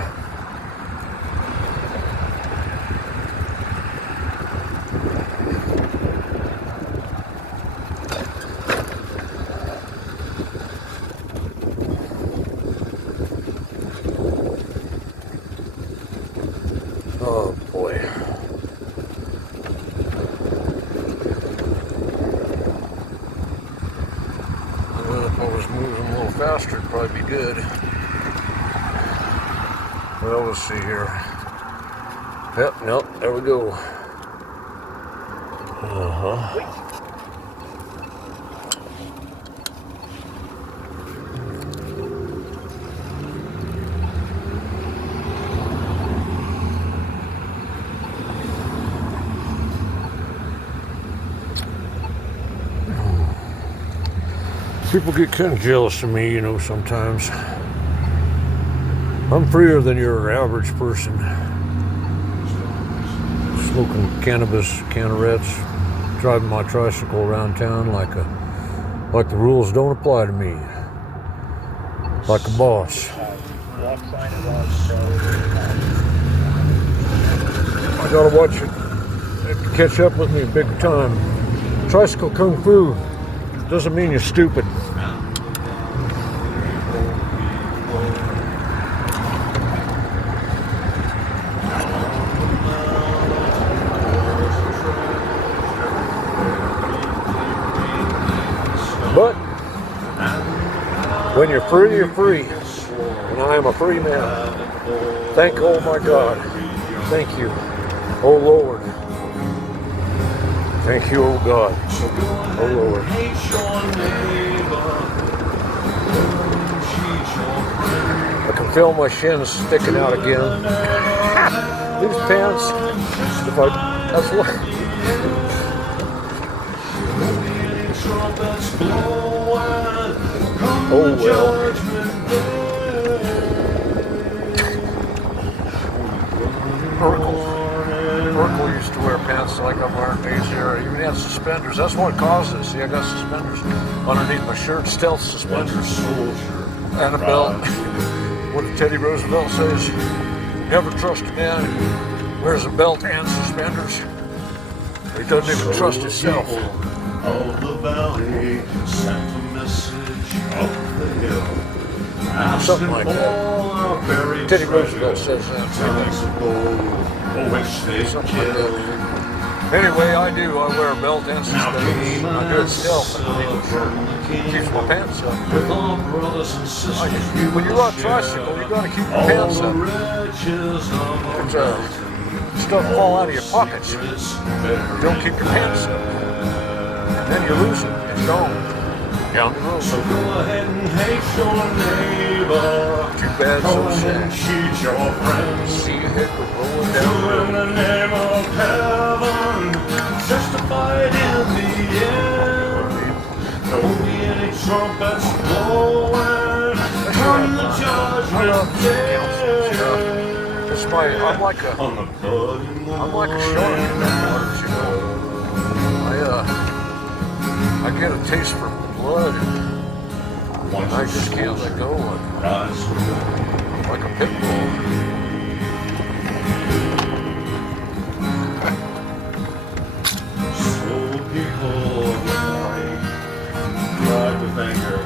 Oh boy. Well, if I was moving a little faster, it'd probably be good. Well, we'll see here. Yep, nope, there we go. People get kind of jealous of me, you know, sometimes. I'm freer than your average person. Smoking cannabis, canarets, driving my tricycle around town like the rules don't apply to me. Like a boss. I gotta watch it. Catch up with me big time. Tricycle kung fu doesn't mean you're stupid. But when you're free, you're free. And I am a free man. Thank oh my God. Thank you, oh Lord. Thank you, oh God. Oh Lord. I can feel my shins sticking out again. These pants, that's what. Oh well. Urkel used to wear pants like I'm wearing these here. Even had suspenders. That's what caused this. See, I got suspenders underneath my shirt, stealth suspenders, and a belt. What did Teddy Roosevelt says? Never trust a man who wears a belt and suspenders. He doesn't even trust himself. Of the valley, sent a message up the hill. Something like that. Teddy Roosevelt says that. Something like that. Anyway, I wear a belt and suspenders. I do it stealth underneath my shirt. Keeps my pants up. When you ride a tricycle, you gotta keep your pants up. Stuff fall out of your pockets. You don't keep your pants up. And then you lose it. It's gone. down the road. So go ahead and hate your neighbor. Too bad, so sad. Cheat your friends. See you hit the rolling down the Do in road. the name of heaven. Justified in the end. There won't be any trumpets blowing on the judgment day. It's my, I'm like a On the bloody shark in that water, you know. I get a taste for blood, and I just can't let go. Like a pit bull. So people ride with anger.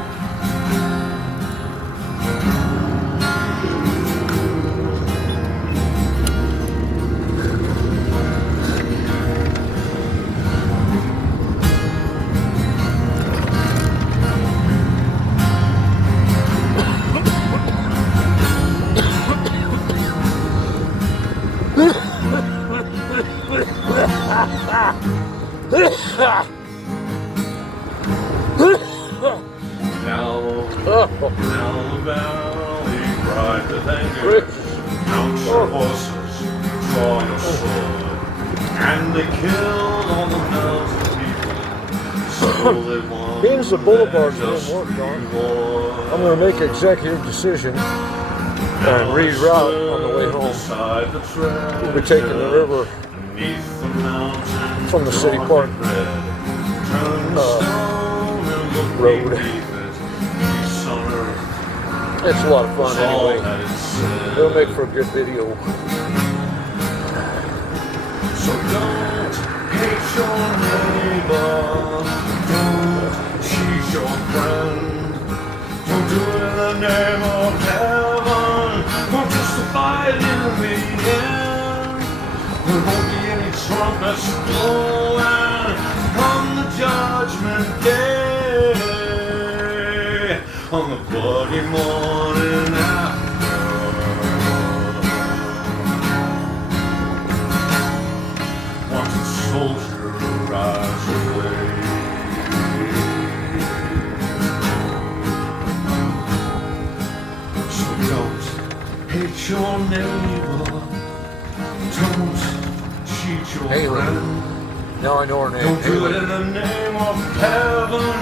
Now the valley ride with anger. Mount your horses, draw your sword. And they killed all the mountain people. So they won. Means the boulevard didn't work, Don. I'm going to make an executive decision and reroute on the way home. We'll be taking the river from the city park road. It's a lot of fun anyway. It'll make for a good video. So don't hate your neighbor, don't cheat your friend, don't do it in the name of heaven, don't justify it in the end. There won't be any trumpets blowing on the judgment day, on the bloody morning after. Wanted soldier rise away. So don't hate your neighbor, don't cheat your friend. Now I know her name. Don't do it in the name of heaven.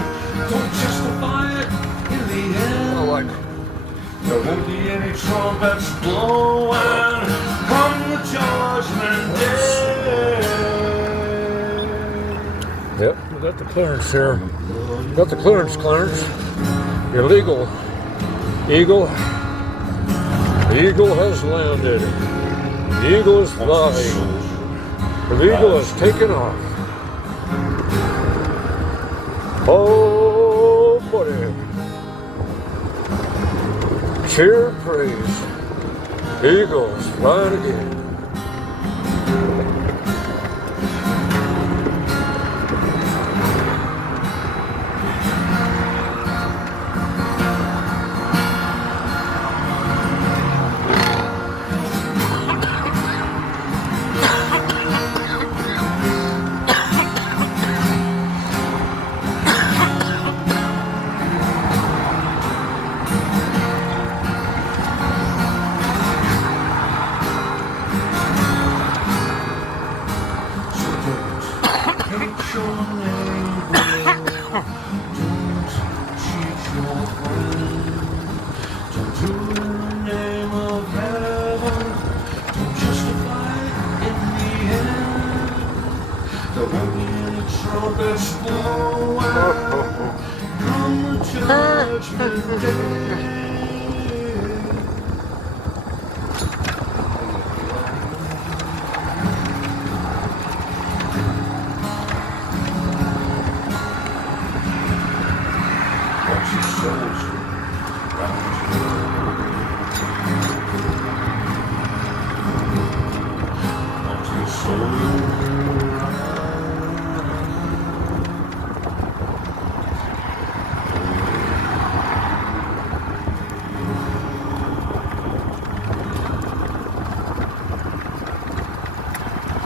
Don't justify it in the end. I like There won't be any trumpets blowing come the judgment day. Yep, we got the clearance here. Got the clearance, Clarence. Illegal. Eagle. The eagle has landed. The eagle is flying. The eagle has taken off. Oh, buddy. Cheer and praise. The eagle is flying again.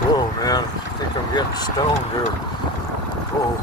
Whoa, man, I think I'm getting stoned here. Whoa.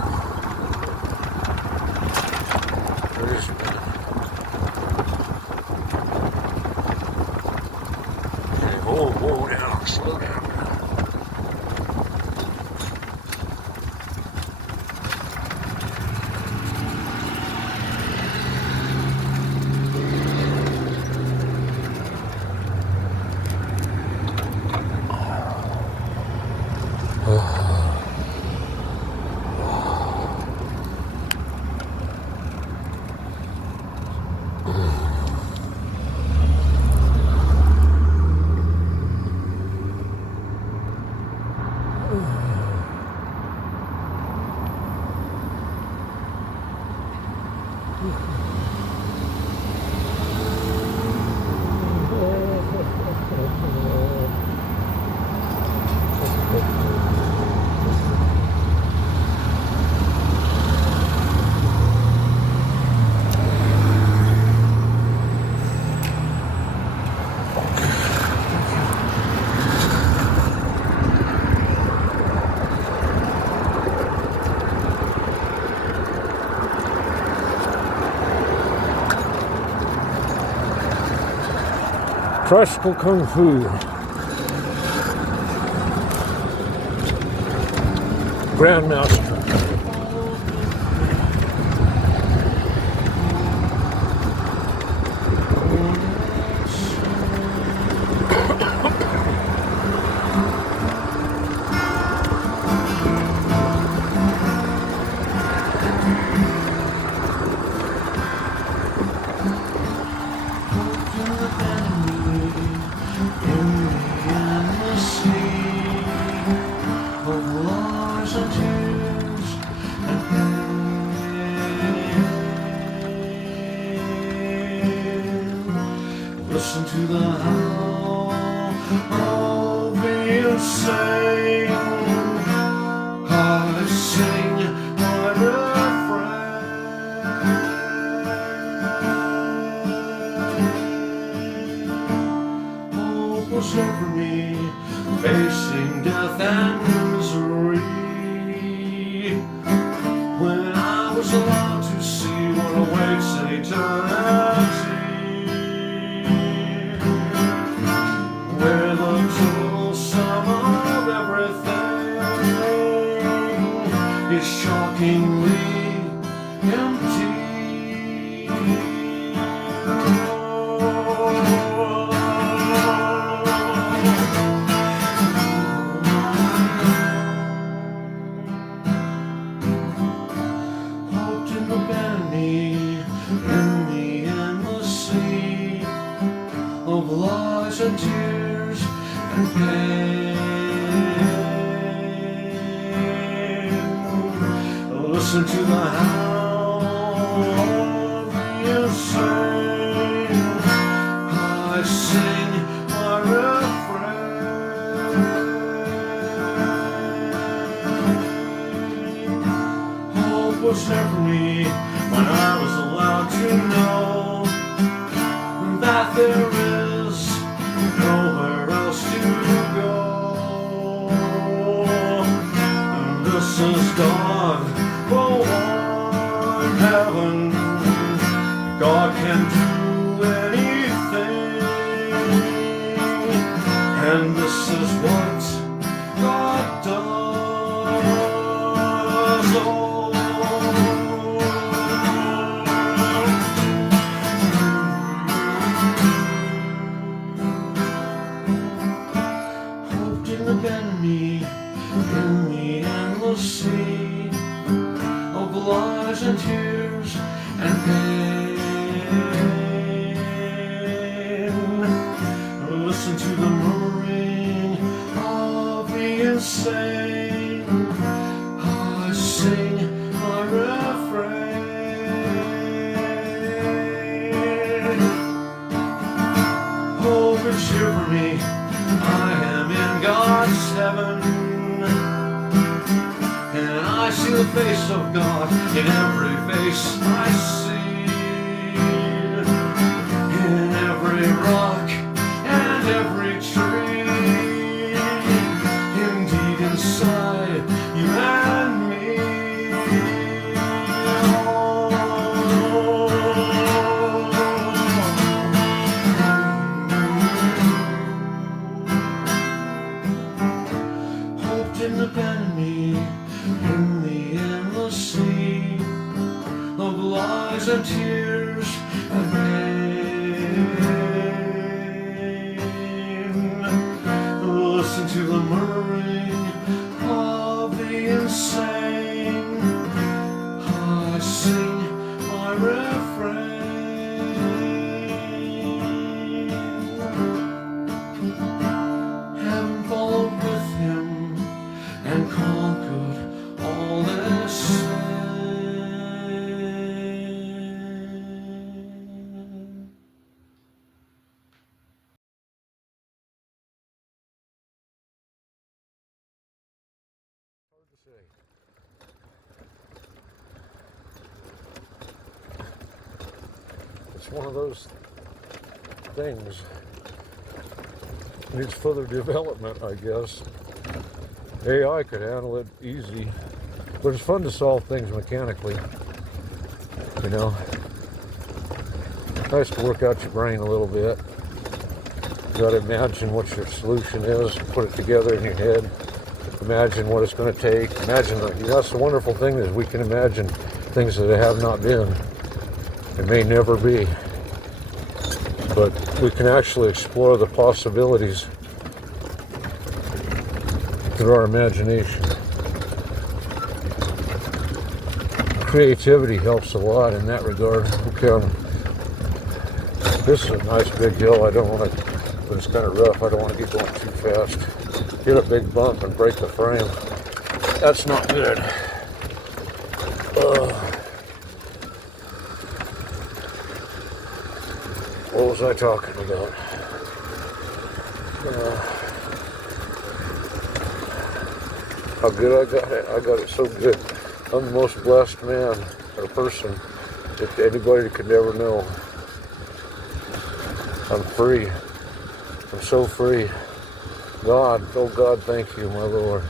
Tricycle Kung Fu. Grandmaster. Listen to the howl of the insane. I sing my refrain. Hope was there for me, facing death and misery. When I was allowed to see what awaits in eternity. Where the total sum of everything is shockingly empty. Hoped in the bany, in the endless sea of lies and tears and pain. Listen to the howl of the insane. I sing my refrain. Hope was there for me when I was allowed to know that there is nowhere else to go. And this is God, oh one heaven. God can do anything, and this is what God does. Oh, enemy in the endless sea of lies and tears and pain. Listen to the murmuring of the insane. I sing my refrain. Hope and cheer for me. I am in God's heaven, and I see the face of God in every face I see, in every rock and every tree, indeed inside you and me. In the enemy, in the endless sea of lies and tears and pain. Listen to the murmuring of the insane. I sing my refrain. Heaven followed with him and conquered all their sin. say? It's one of those things. Needs further development, I guess. AI could handle it easy, but it's fun to solve things mechanically. You know, nice to work out your brain a little bit. You got to imagine what your solution is, put it together in your head. Imagine what it's going to take. Imagine that's the wonderful thing is we can imagine things that have not been and may never be. But we can actually explore the possibilities through our imagination. Creativity helps a lot in that regard. Okay, this is a nice big hill. I don't want to, but it's kind of rough. I don't want to get going too fast. Hit a big bump and break the frame. That's not good. What was I talking about? How good I got it. I got it so good. I'm the most blessed man or person that anybody could ever know. I'm free. I'm so free. God, oh God, thank you, my Lord.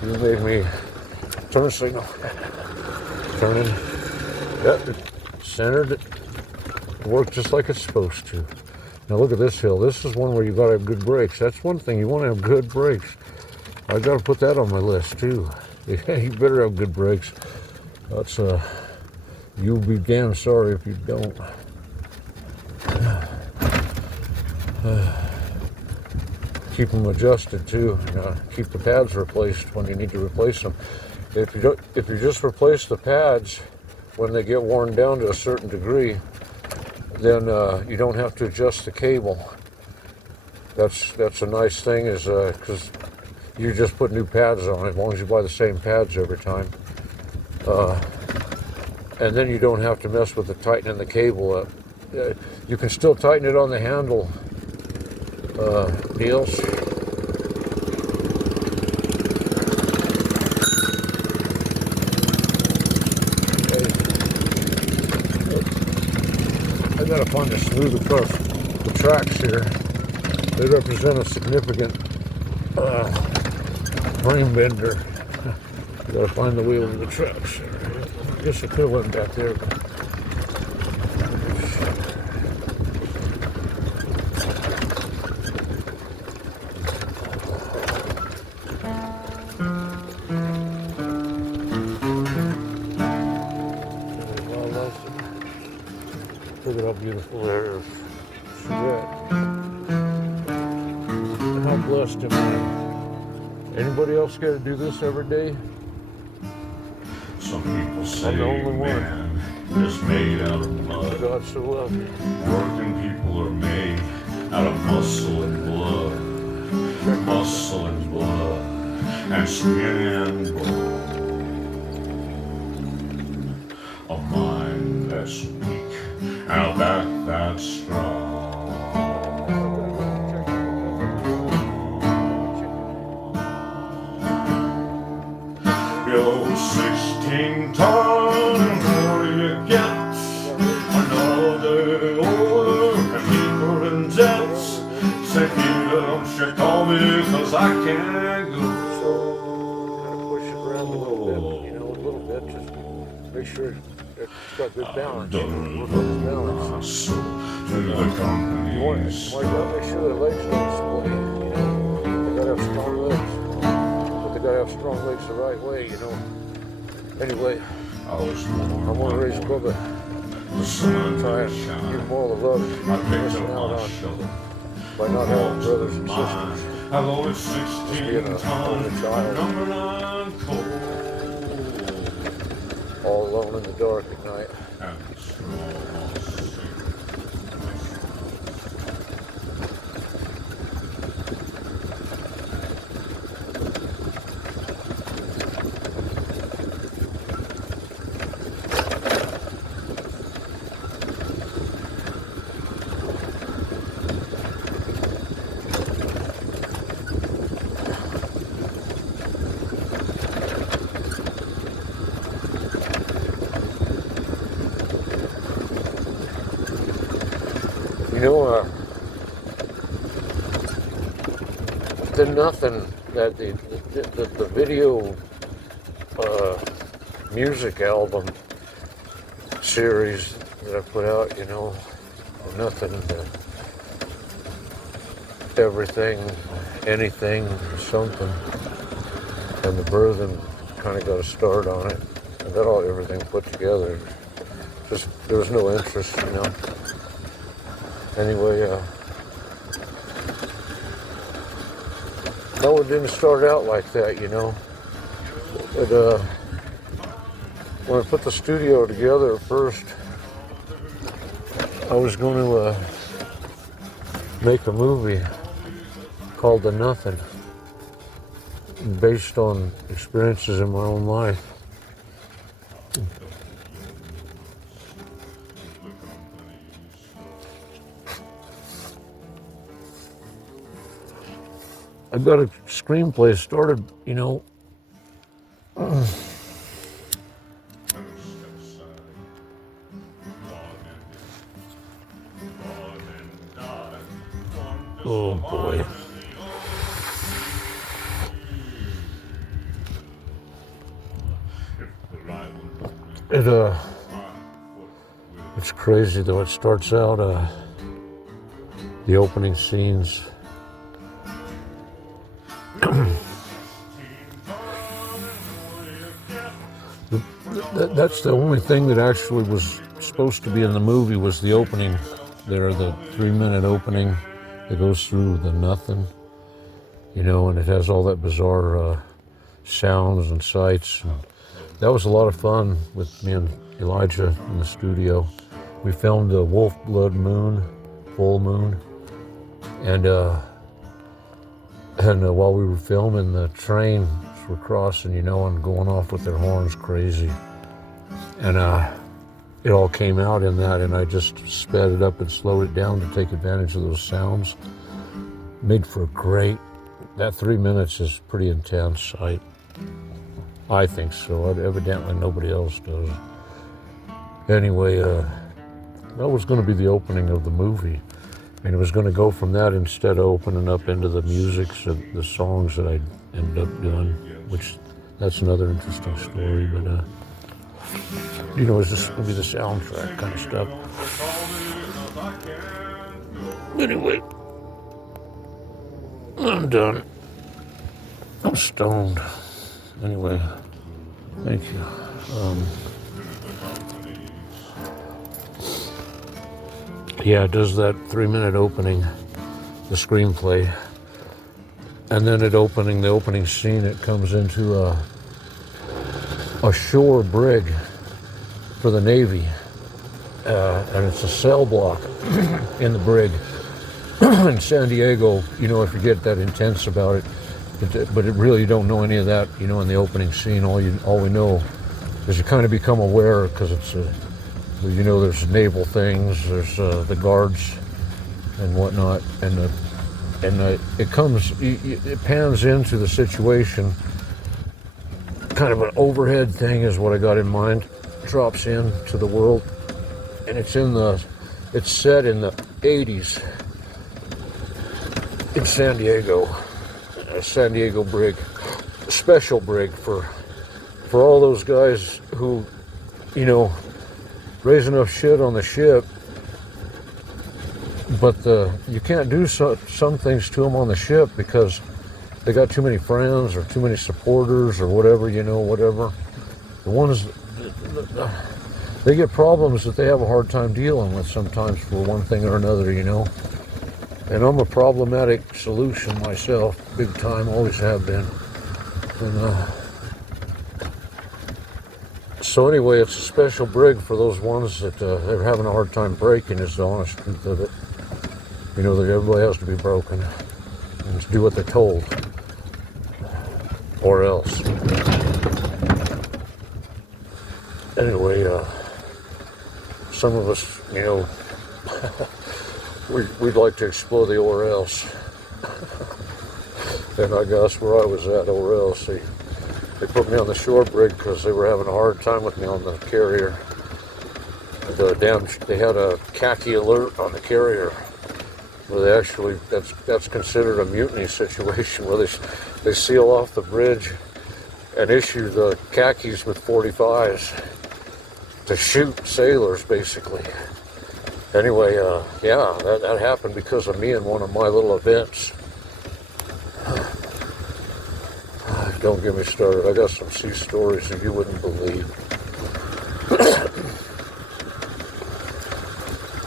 You made me turn signal. Turning. Yep, centered it. Work just like it's supposed to. Now look at this hill. This is one where you gotta have good brakes. That's one thing, you want to have good brakes. I gotta put that on my list too. Yeah, you better have good brakes. That's you'll be damn sorry if you don't. Keep them adjusted too. Keep the pads replaced when you need to replace them. If you just replace the pads when they get worn down to a certain degree, then you don't have to adjust the cable. That's a nice thing, is because you just put new pads on as long as you buy the same pads every time. And then you don't have to mess with the tightening the cable up. You can still tighten it on the handle deals. I gotta find a smooth across the tracks here. They represent a significant frame bender. You gotta find the wheel of the tracks here. I guess I could have went back there. Look at how beautiful there is. Chariot. And how blessed am I. Anybody else got to do this every day? Some people say I'm the only one. man is made out of mud. God so loved me. Working people are made out of muscle and blood. Muscle and blood. And skin and bone. A mind that's weak and a back that's strong. You're 16 ton, and what do you get? Another order and people in debts. Say, here, don't you call me, 'cause I can't go. Push it around a little bit, a little bit, just make sure it's got good balance. Work on the balance. To the companies. You want to make sure the legs don't splay, They gotta have strong legs. But they gotta have strong legs the right way, Anyway, I was born. I want to raise Bubba. The sun Try and shine. give him all the love I he's picked missing up out my on shovel. by not having brothers and sisters. I've always Being 16 a ton, only child. number 9 cold. All alone in the dark at night. And strong. You know, the nothing that the video music album series that I put out, you know, nothing, everything, anything, something, and the birthing kind of got a start on it. I got everything put together. Just there was no interest, you know. Anyway, no, it didn't start out like that, you know. It, when I put the studio together at first, I was going to make a movie called The Nothing, based on experiences in my own life. I got a screenplay started, you know. Oh boy. It's crazy though. It starts out, the opening scenes. That's the only thing that actually was supposed to be in the movie was the opening there, the 3-minute opening that goes through the nothing, you know, and it has all that bizarre sounds and sights. And that was a lot of fun with me and Elijah in the studio. We filmed the Wolf Blood Moon, full moon, and while we were filming, the trains were crossing, you know, and going off with their horns crazy. And it all came out in that, and I just sped it up and slowed it down to take advantage of those sounds. Made for a great, that 3 minutes is pretty intense. I think so. Evidently nobody else does. Anyway, that was going to be the opening of the movie. And it was going to go from that instead of opening up into the music, so the songs that I ended up doing, which that's another interesting story. But you know, it's just going to be the soundtrack kind of stuff. Anyway, I'm done. I'm stoned. Anyway, thank you. Yeah, it does that 3-minute opening, the screenplay, and then the opening scene, it comes into a shore brig for the Navy, and it's a cell block in the brig in San Diego. You know, if you get that intense about it, but it really, you don't know any of that, you know, in the opening scene. All we know is you kind of become aware, because it's you know, there's naval things, there's the guards and whatnot, and it pans into the situation. Kind of an overhead thing is what I got in mind. Drops in to the world, and it's set in the 80s in San Diego. A San Diego brig, a special brig for all those guys who, you know, raise enough shit on the ship, but you can't do some things to them on the ship because they got too many friends or too many supporters or whatever, you know, whatever. The ones, they get problems that they have a hard time dealing with sometimes for one thing or another, you know. And I'm a problematic solution myself, big time, always have been. And so anyway, it's a special brig for those ones that they're having a hard time breaking, is the honest truth of it. You know, that everybody has to be broken and do what they're told, or else. Anyway, some of us, you know, we'd like to explore the or else. And I guess where I was at, or else, they put me on the shore brig because they were having a hard time with me on the carrier. They had a khaki alert on the carrier. where they actually, that's considered a mutiny situation, where they seal off the bridge and issue the khakis with 45s to shoot sailors, basically. Anyway, yeah, that happened because of me in one of my little events. Don't get me started. I got some sea stories that you wouldn't believe.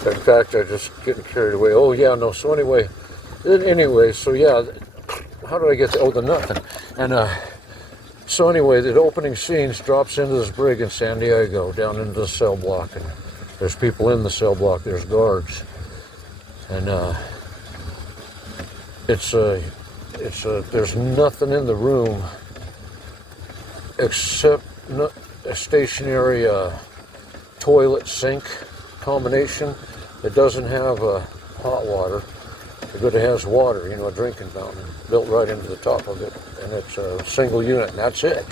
In fact, I just getting carried away. Oh yeah, no. So anyway, so yeah, how did I get to? Oh, the nothing. And so anyway, the opening scenes drops into this brig in San Diego, down into the cell block, and there's people in the cell block. There's guards, and there's nothing in the room except a stationary toilet sink combination. It doesn't have hot water, but it has water, a drinking fountain built right into the top of it, and it's a single unit, and that's it.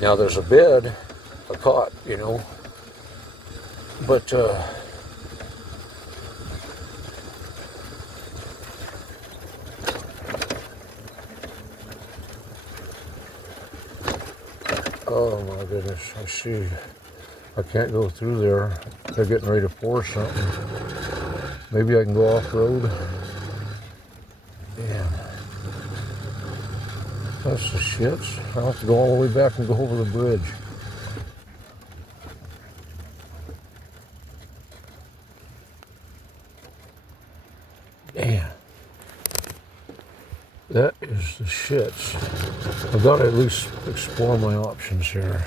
Now there's a bed, a cot, but oh my goodness, I see. I can't go through there. They're getting ready to pour something. Maybe I can go off-road. Damn. That's the shits. I'll have to go all the way back and go over the bridge. Damn. That is the shits. I've got to at least explore my options here.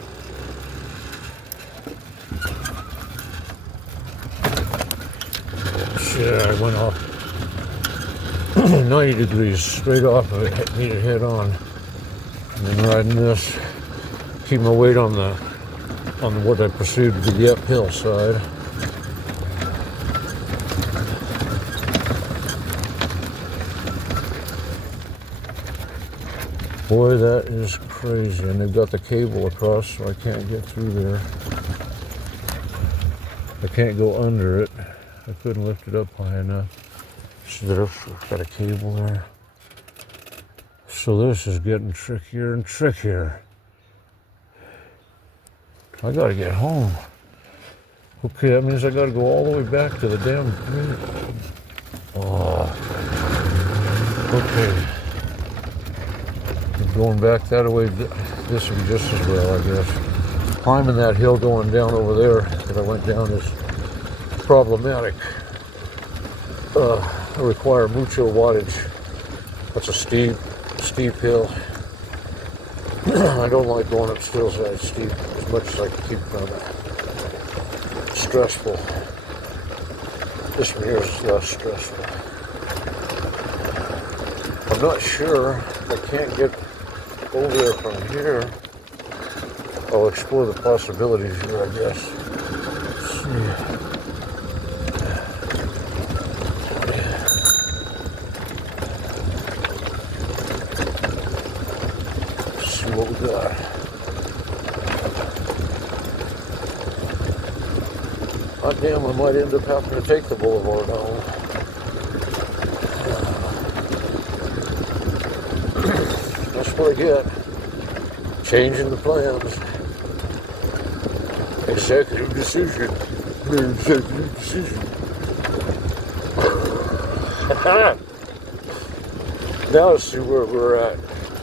Shit, I went off 90 degrees straight off of it, needed head on. And then riding this, keep my weight on what I perceived to be the uphill side. Boy, that is crazy. And they've got the cable across, so I can't get through there. I can't go under it. I couldn't lift it up high enough. See, there's got a cable there. So this is getting trickier and trickier. I gotta get home. Okay, that means I gotta go all the way back to the damn bridge. Oh. Okay. Going back that way, this would be just as well, I guess. Climbing that hill going down over there that I went down is problematic. I require mucho wattage. That's a steep hill. I don't like going up hills that steep as much as I can keep from it. Stressful. This one here is less stressful. I'm not sure. I can't get over there from here. I'll explore the possibilities here, I guess. Let's see. What we got. Oh damn, I might end up having to take the boulevard home. That's what I get. Changing the plans. Executive decision. Executive decision. Now let's see where we're at.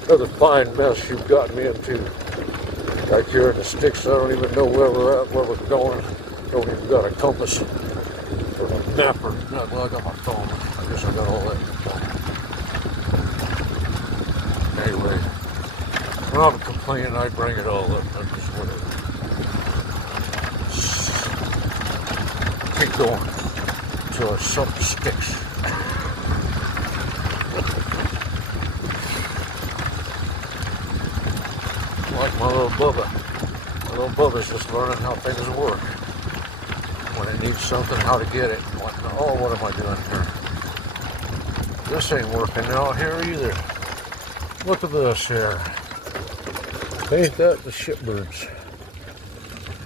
Another fine mess you've gotten me into. Back here in the sticks, I don't even know where we're at, where we're going. Don't even got a compass or a map or nothing. Well, I got my phone. I guess I got all that. Anyway, I'm not complaining. I bring it all up. I'm just whatever. Keep going until something sticks. Like my little Bubba. My little Bubba's just learning how things work. When it needs something, how to get it. Oh, what am I doing here? This ain't working out here either. Look at this here. Ain't that the shitbirds?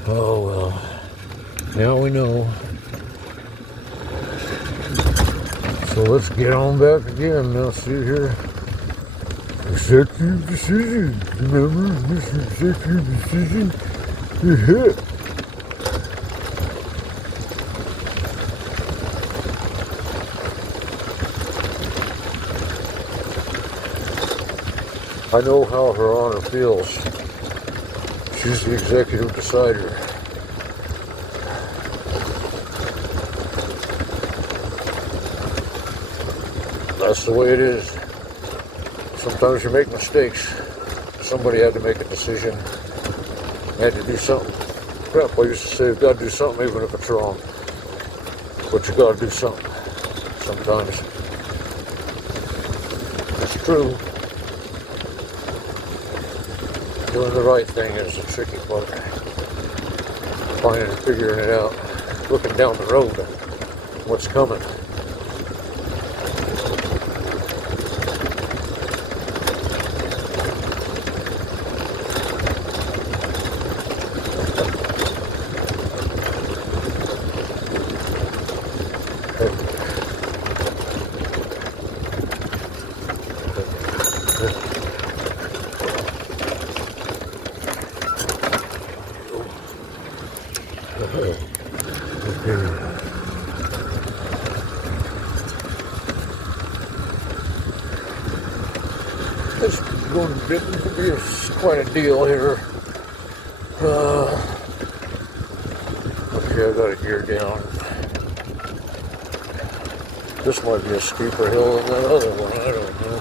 Oh well. Now we know. So So let's get on back again. Now see here. Executive decision. Remember this executive decision? Yeah. I know how Her Honor feels. She's the executive decider. That's the way it is. Sometimes you make mistakes. Somebody had to make a decision. Had to do something. Crap, I used to say you've got to do something even if it's wrong. But you got to do something. Sometimes. It's true. Doing the right thing is the tricky part. Finding and figuring it out. Looking down the road at what's coming. This is going to be quite a deal here. Okay, I got it geared down. This might be a steeper hill than that other one, I don't know.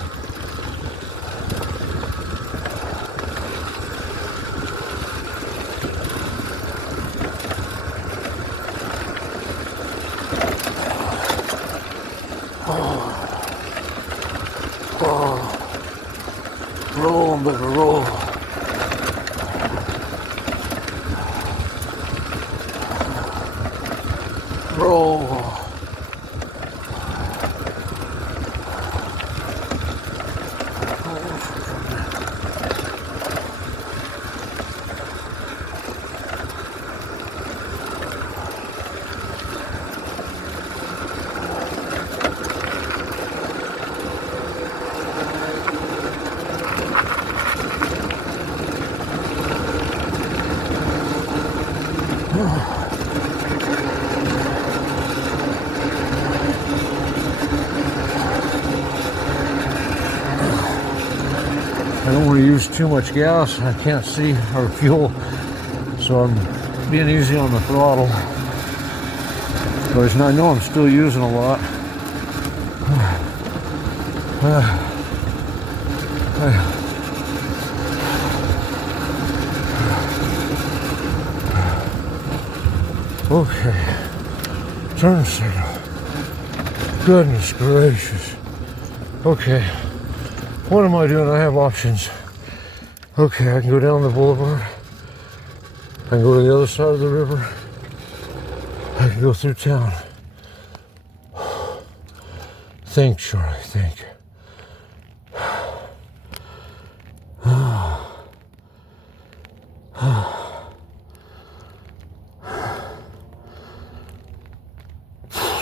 Roll, baby, roll. Roll. I don't want to use too much gas. I can't see our fuel, so I'm being easy on the throttle. But I know I'm still using a lot. Okay, turn signal. Goodness gracious. Okay. What am I doing? I have options. Okay, I can go down the boulevard. I can go to the other side of the river. I can go through town. Think, Charlie, think.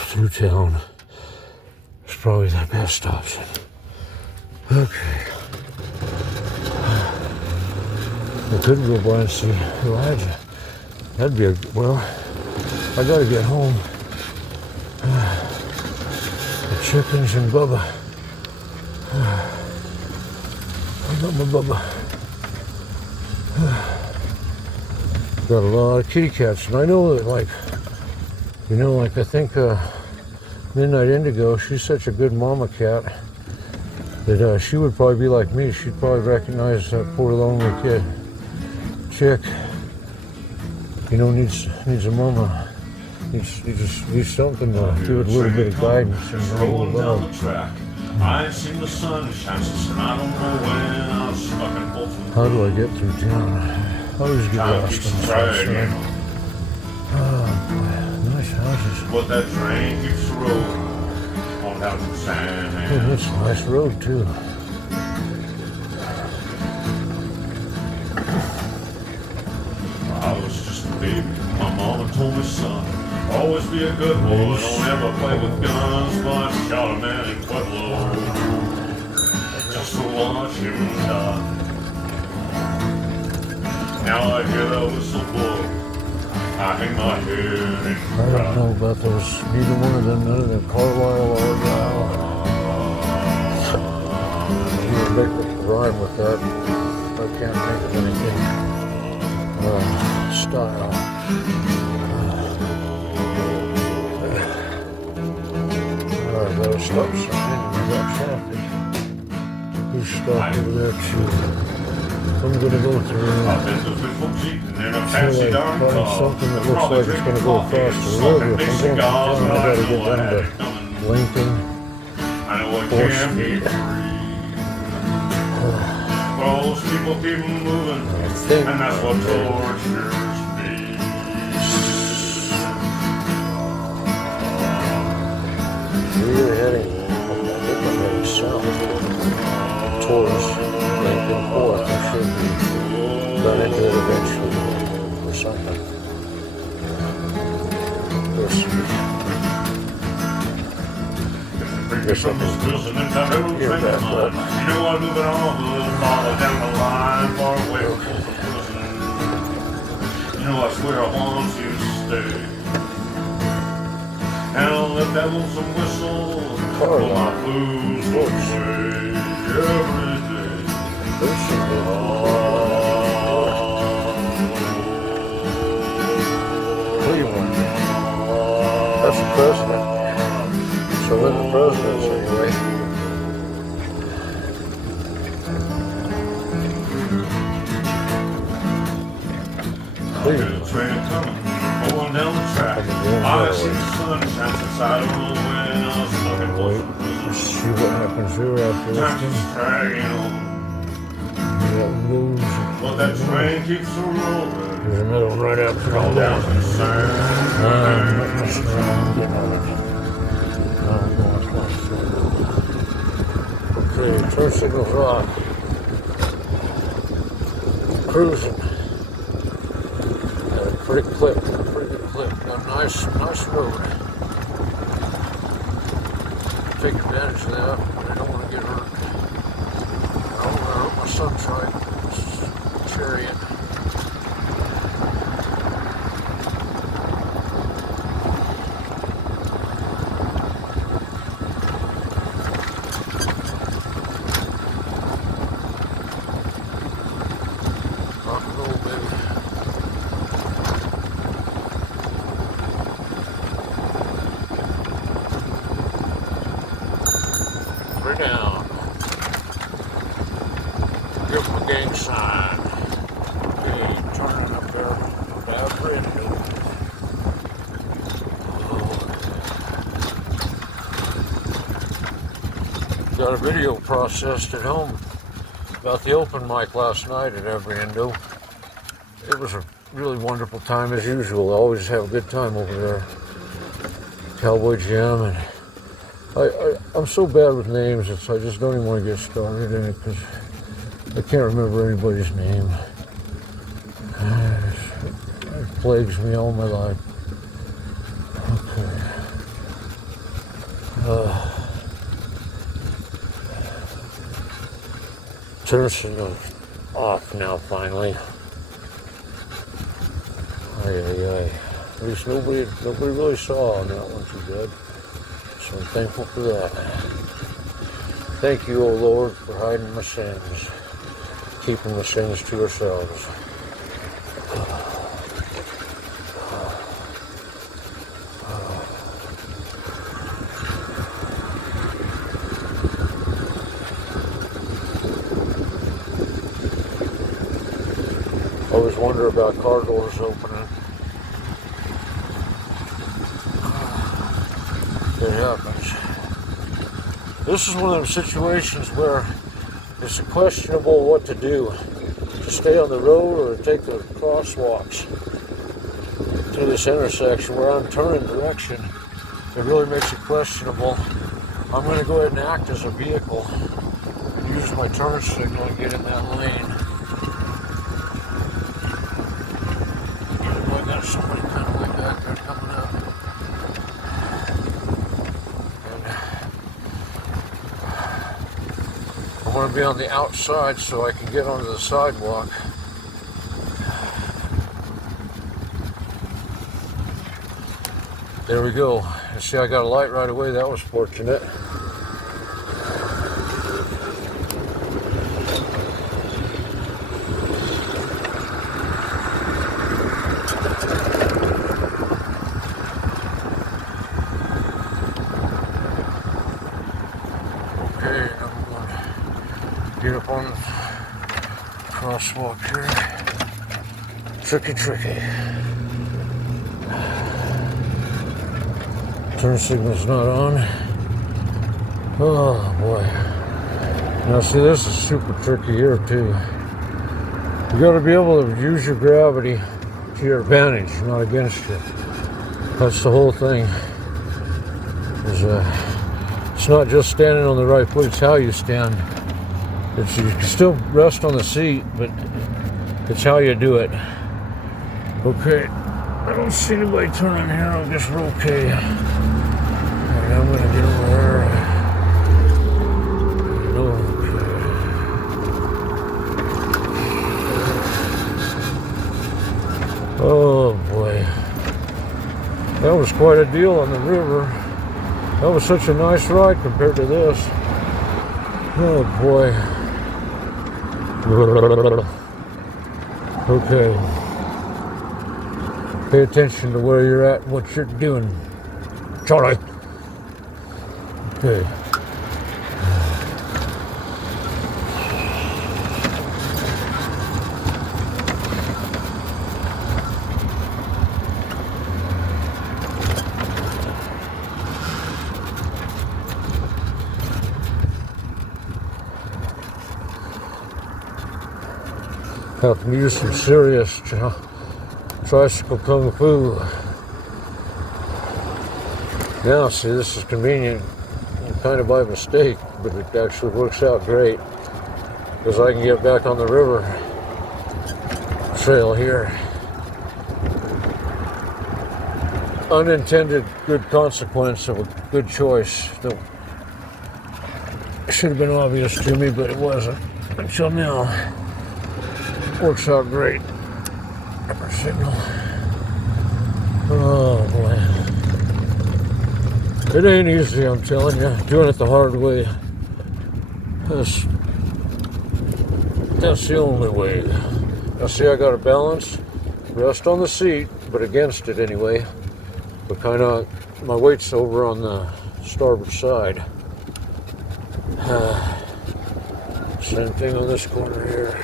Through town is probably the best option. Okay. I could go by and see Elijah. That'd be a, well, I gotta get home. The chickens and Bubba. I got my Bubba. Got a lot of kitty cats, and I know that, like, you know, like I think Midnight Indigo, she's such a good mama cat that she would probably be like me. She'd probably recognize that poor lonely kid. Chick, you know, needs a mama. Needs something to give it a little bit of guidance and a little love. I ain't seen the sun shine since I don't know when I was stuck in both. How do I get through town? I always get lost on the side. Oh boy, nice houses. But that train keeps the road on down to the sand. It's a nice road too. I was just a baby. My mama told me, son, Always be a good boy, don't ever play with guns, but shot a man in Pueblo just to watch him die. Now I hear that whistle blow, I hang my head and I cry. don't know about those, neither one of them, none of them, Carlisle or Argyle. You would make a rhyme with that. I can't think of anything. Style. Alright, better stop sign. We got traffic. Who's stopped over there too? I'm gonna go through. I've been to people cheating in a I fancy feel like darn find car. something that looks like it's gonna go across the river. If I'm going to town, I gotta get down to Lincoln. I know I can't be free. But all those people keep moving, and that's what tortures me. We're heading, I think I'm heading south towards Lincoln Fourth. I should be run into it eventually or something. Guess I can hear back up. You know I'm moving on a little farther down the line, far away from the prison. You know I swear I want you to stay. And I'll let that lonesome whistle pull my blues away every day. Cleveland. That's the president. So then the presidents anyway. Cleveland. Train coming, going down the track. I see the sun shines inside of the wind. I'm stuck in Wait, Folsom let's Prison. see what happens here after this Time's just one. dragging on, That lose. but that train keeps a rolling. There's another one right after all Down that. the sand. Okay, turn signals off. Cruising. At a pretty good clip. Got a nice road. Take advantage of that, but I don't want to get hurt. I don't want to hurt my son's right. Chariot. Rock and roll, baby. Three down. Give them a gang sign. Okay, turning up there. Bad bridge. Got a video processed at home about the open mic last night at every Indo. It was a really wonderful time as usual. I always have a good time over there. Cowboy Jam, and I'm so bad with names, I just don't even want to get started in it because I can't remember anybody's name. It plagues me all my life. Okay. Turn signal off now, finally. Ay. At least nobody really saw on that one too bad. So I'm thankful for that. Thank you, O Lord, for hiding my sins, keeping my sins to ourselves. I always wonder about car doors opening. It happens. This is one of those situations where it's questionable what to do. To stay on the road or take the crosswalks through this intersection where I'm turning direction. It really makes it questionable. I'm going to go ahead and act as a vehicle. Use my turn signal and get in that lane. I got somebody kind of like that there coming up. want to be on the outside so I can get onto the sidewalk. There we go. See, I got a light right away. That was fortunate. Okay, I'm going to get up on the crosswalk here. Tricky. Turn signal's not on. Oh boy. Now see, this is super tricky here too. You got to be able to use your gravity to your advantage, not against you. That's the whole thing. It's not just standing on the right foot, it's how you stand. You can still rest on the seat, but it's how you do it. Okay, I don't see anybody turning here, I'll just rotate. Alright, I'm gonna get over there. Okay. Oh boy. That was quite a deal on the river. That was such a nice ride compared to this. Oh boy. Okay. Pay attention to where you're at and what you're doing. Chariot. Okay. Have to use some serious tricycle kung fu. Now, see, this is convenient, kind of by mistake, but it actually works out great because I can get back on the river trail here. Unintended good consequence of a good choice. It should have been obvious to me, but it wasn't until now. Works out great. Upper signal. Oh boy. It ain't easy, I'm telling you. Doing it the hard way. That's the only way. Now see, I got a balance. Rest on the seat, but against it anyway. But kind of, my weight's over on the starboard side. Same thing on this corner here.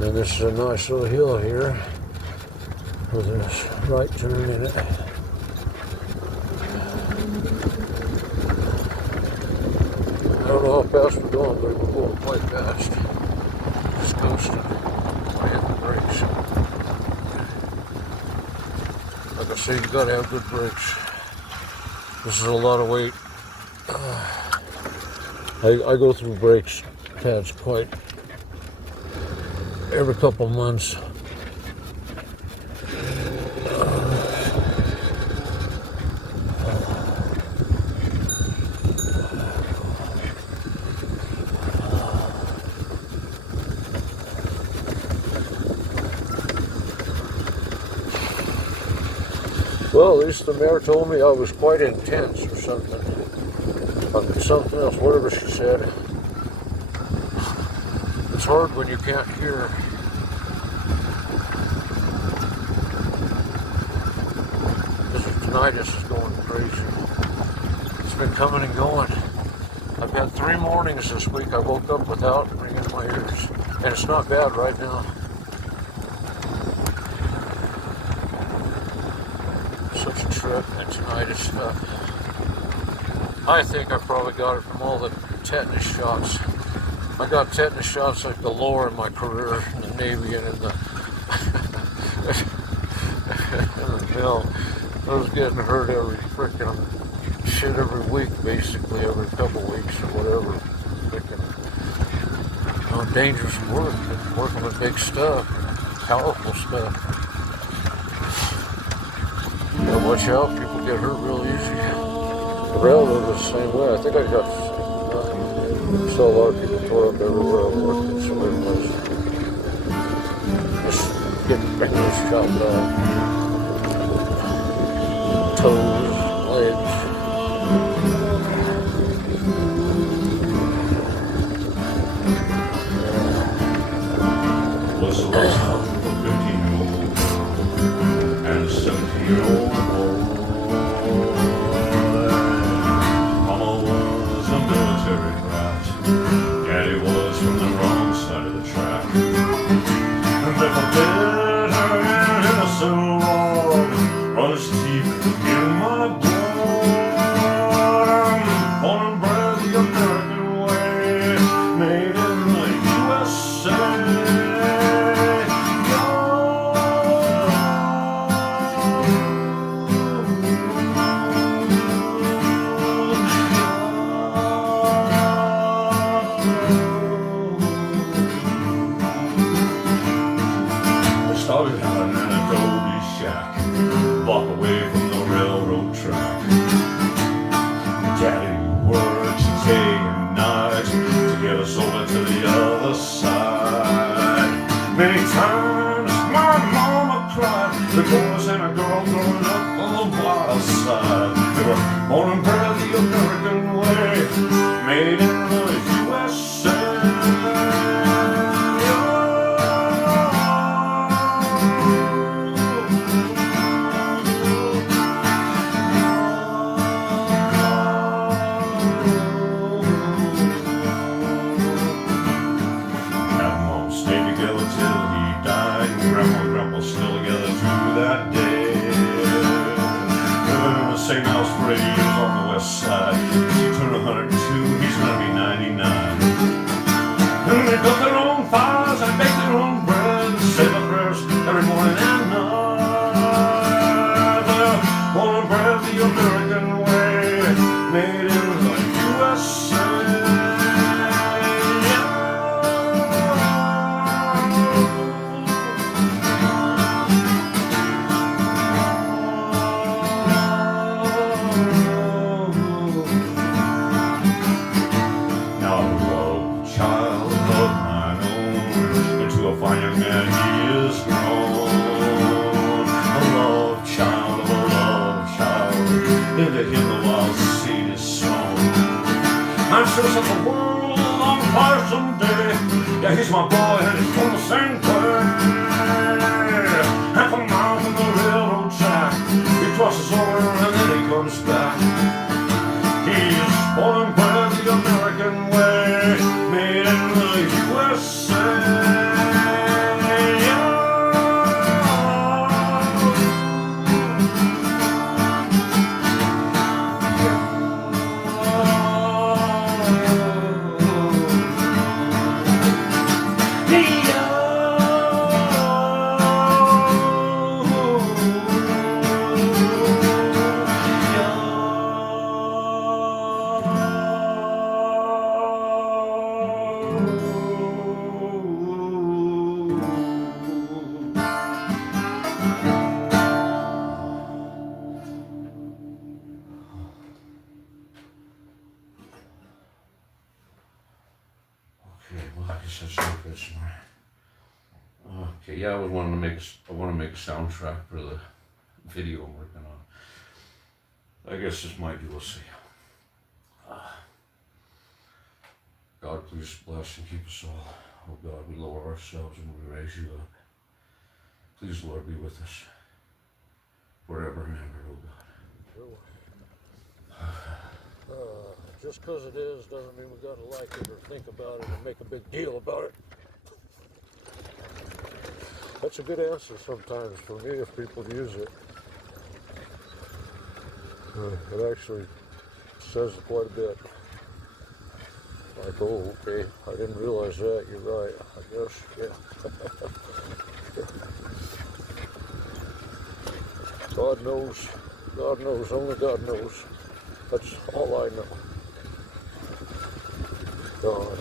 And this is a nice little hill here with this right turn in it. I don't know how fast we're going, but we're going quite fast. Just coasting. I hit the brakes. Like I say, you gotta have good brakes. This is a lot of weight. I go through brakes pads quite every couple months. Well, at least the mayor told me I was quite intense or something. Something else, whatever she said. It's hard when you can't hear. Because the tinnitus is going crazy. It's been coming and going. I've had 3 mornings this week I woke up without ringing in my ears. And it's not bad right now. Such a trip, that tinnitus stuff. I think I probably got it from all the tetanus shots. I got tetanus shots like galore in my career in the Navy and in the mill. I was getting hurt every freaking shit every week, basically every couple weeks or whatever. Freaking dangerous work, and working with big stuff, powerful stuff. You gotta watch out, people get hurt real easy. The railroad was the same way. I think I got saw a lot of people tore up everywhere I worked in some other places. Just getting fingers chopped off, toes, legs. Was a love song for a 15-year-old girl and a 17-year-old boy. Mama was a military brat. Daddy was from the wrong side of the track. And if I did her an innocent love runs deep in my blood, I'm born and bred the American way, made in the USA. Started out in an adobe shack, block away from the railroad track. Daddy works day and night to get us over to the other side. Many times my mama cried, the boys and a girl growing up on the wild side. They were born and bred the American way, made in the USA. Same house for 8 years on the west side. She turned 102, he's gonna be 99. And they cook their own fires and bake their own bread and say the prayers every morning and night. They're born and bred the American way, made in the USA. Into him the wild seed is sown. I'm sure set the world on fire someday. Yeah, he's my boy and he's from the same place. Half a mile from the railroad track, he crosses over and then he comes back. He's born and bred the American way, made in the USA. Okay, well, I guess that's not good somewhere. Okay, yeah, I want to make a soundtrack for the video I'm working on. I guess this might be, we'll see. God, please bless and keep us all. Oh God, we lower ourselves and we raise you up. Please, Lord, be with us forever and ever, oh God. Just because it is doesn't mean we gotta like it or think about it or make a big deal about it. That's a good answer sometimes for me if people use it. It actually says quite a bit. Like, oh, okay, I didn't realize that, you're right, I guess, yeah. God knows, only God knows. That's all I know. God.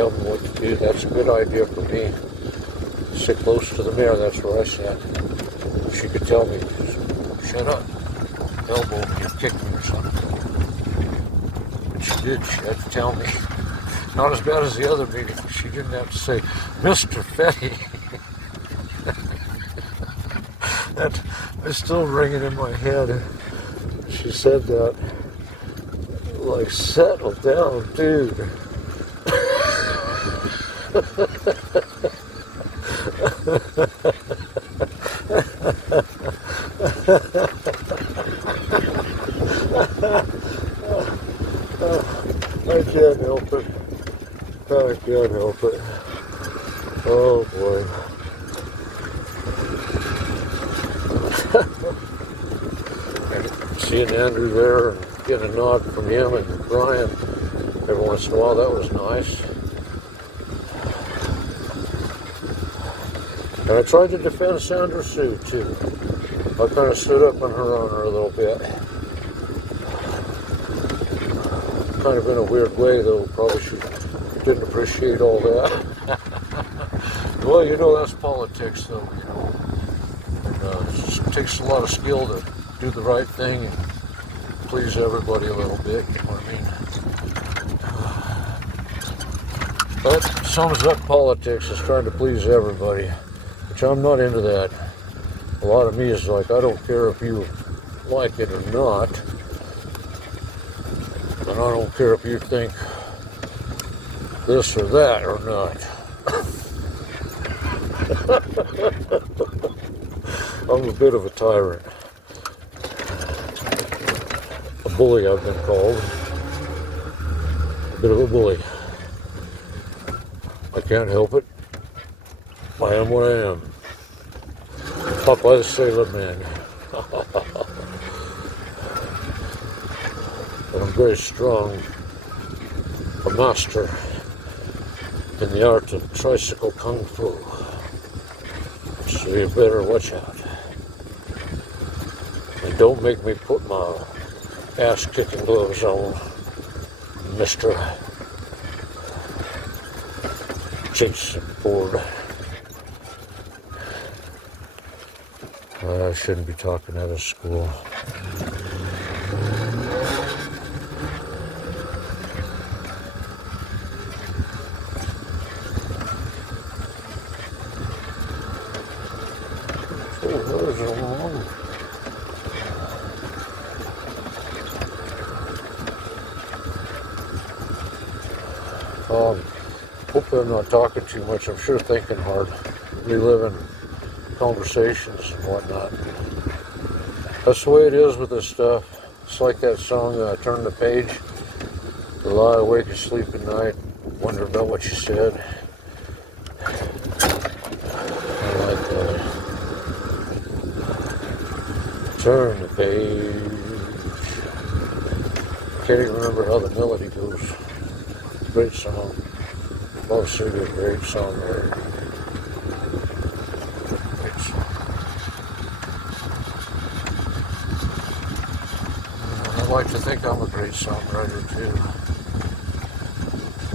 tell me what to do. That's a good idea for me. Sit close to the mirror, that's where I sat. She could tell me, shut up, elbow me, kick me or something. But she did, she had to tell me. Not as bad as the other meeting. She didn't have to say, Mr. Fetty. That is still ringing in my head. She said that, like, settle down, dude. I can't help it. I can't help it. Oh boy. Seeing Andrew there and getting a nod from him and Brian every once in a while, that was nice. And I tried to defend Sandra Sue too. I kind of stood up on her honor a little bit. Kind of in a weird way though, probably she didn't appreciate all that. Well, you know, that's politics though, you know. And, it just takes a lot of skill to do the right thing and please everybody a little bit, you know what I mean? That sums up politics, is trying to please everybody, which I'm not into that. A lot of me is like, I don't care if you like it or not, and I don't care if you think this or that or not. I'm a bit of a tyrant. A bully, I've been called. A bit of a bully. I can't help it. I am what I am. Popeye the Sailor Man. But I'm very strong. A master in the art of tricycle kung fu. So you better watch out. And don't make me put my ass-kicking gloves on, Mr. Jason Ford. I shouldn't be talking out of school. Hopefully I'm not talking too much. I'm sure thinking hard, reliving conversations and whatnot. That's the way it is with this stuff. It's like that song, Turn the Page. You lie awake and sleep at night, wonder about what you said. I like that. Turn the page. Can't even remember how the melody goes. Great song. Bob Seger, great songwriter. Great song. I like to think I'm a great songwriter too.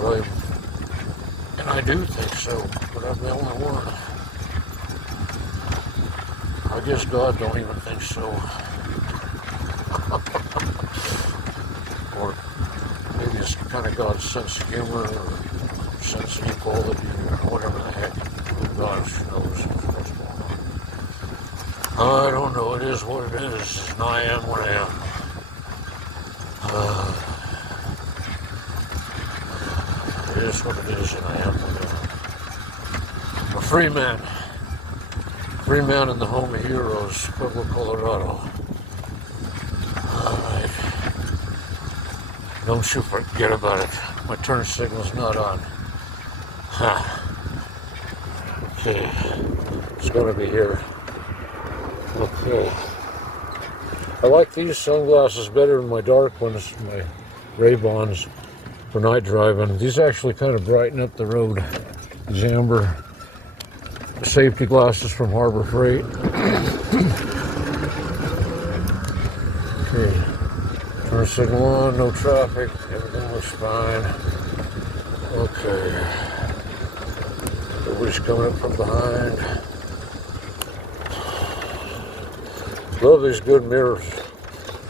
Right. And I do think so, but I'm the only one. I guess God don't even think so. Or maybe it's kind of God's sense of humor or sense of equality or whatever the heck. Who God knows what's going on. I don't know. It is what it is, and I am what I am. It is what it is, and I am what I am. A free man. Free man in the home of heroes, Pueblo, Colorado. All right. Don't you forget about it. My turn signal's not on. Okay. It's gonna be here. Okay. I like these sunglasses better than my dark ones, my Ray-Bans for night driving. These actually kind of brighten up the road. These amber safety glasses from Harbor Freight. Okay. Turn signal on, no traffic, everything looks fine. Okay. Nobody's coming up from behind. Love these good mirrors.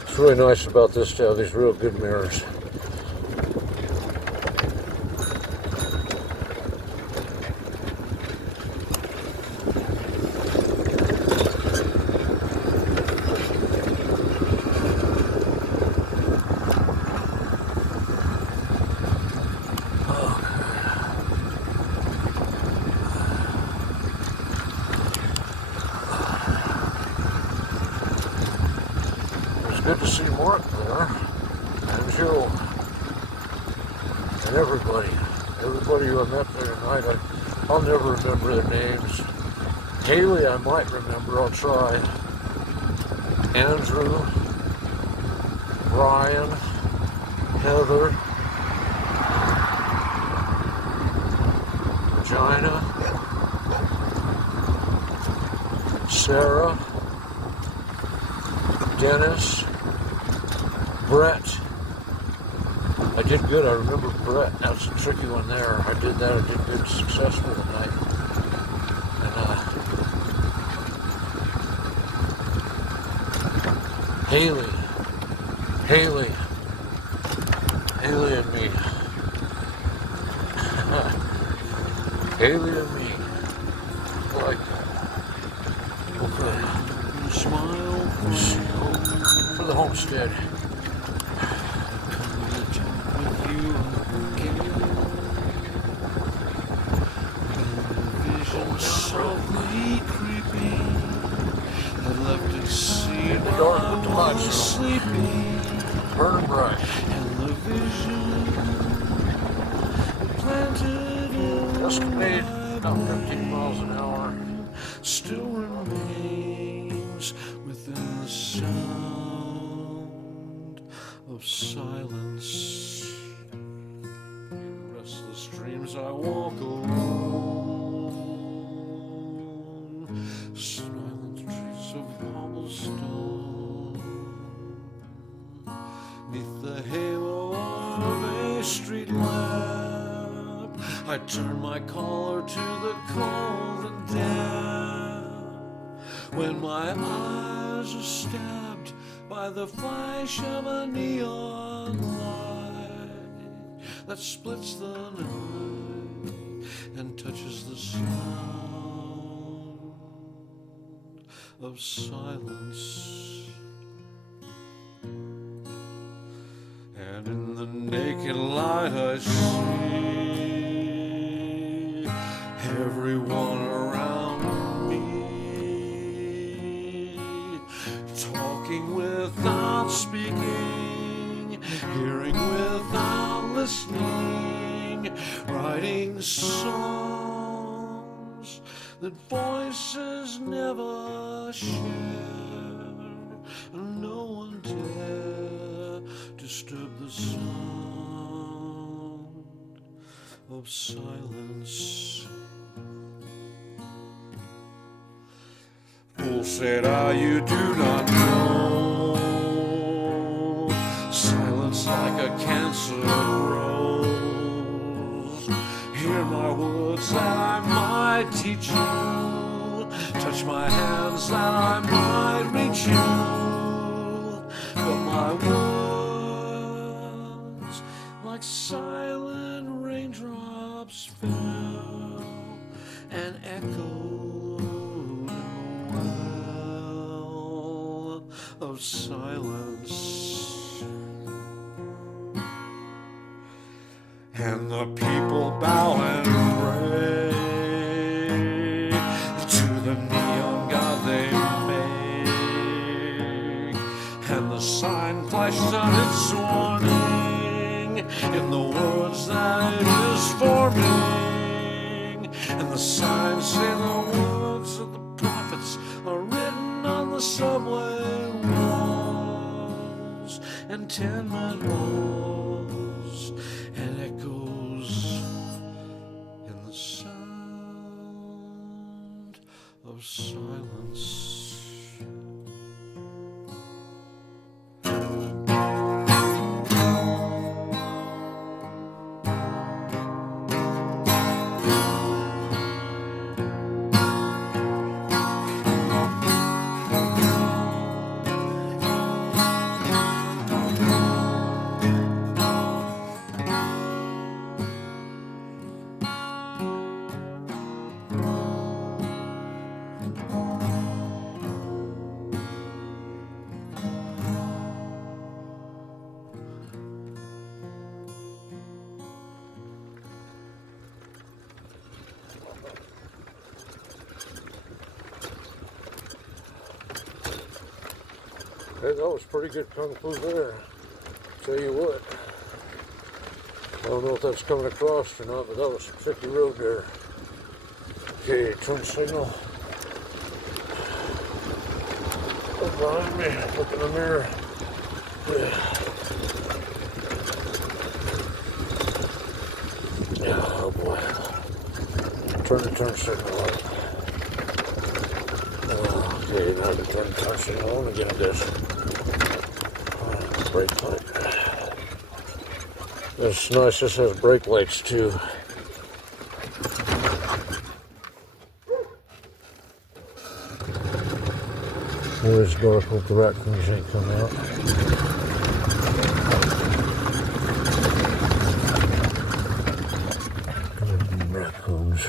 It's really nice about this to have these real good mirrors. Good to see Mark there, and Joe, and everybody who I met there tonight. I'll never remember their names. Haley, I might remember. I'll try. Andrew, Brian, Heather, Regina, Sarah, Dennis, Brett. I did good. I remember Brett. That's a tricky one there. I did that. I did good, successful tonight. And Haley and me. Haley and me. Like that. Okay. Smile for the homestead. Softly creeping, I left it see In the dark with the lights on. sleeping, Burn bright. and the vision planted in Escapade my about 15 miles an hour. still remains within the sound of silence. In restless dreams I walk alone, silent trees of cobblestone, neath the halo of a street lamp, I turn my collar to the cold and damp. When my eyes are stabbed by the flash of a neon light that splits the night and touches the sound of silence. And in the naked light I see everyone around me, talking without speaking, hearing without listening, writing songs that voices never share, and no one dare disturb the sound of silence. Fool, said I, you do not know. Silence like a cancer rose. Hear my words that I might teach you. Touch my hands that I might reach you. But my words, like silent raindrops, fell and echoed in the well of silence. And the people bow and pray to the neon god they make, and the sign flashes out its warning in the words that it is forming, and the signs say the words of the prophets are written on the subway walls and tenement halls, and echoes in the sound of silence. Hey, that was pretty good kung fu there. Tell you what. I don't know if that's coming across or not, but that was some tricky road there. Okay, turn signal. Look behind me, look in the mirror. Yeah, oh boy. Turn the turn signal on. Okay, now the turn signal on again, I guess. Brake light. It's nice, this has brake lights too. Where's dark? Hope the raccoons ain't come out. Raccoons.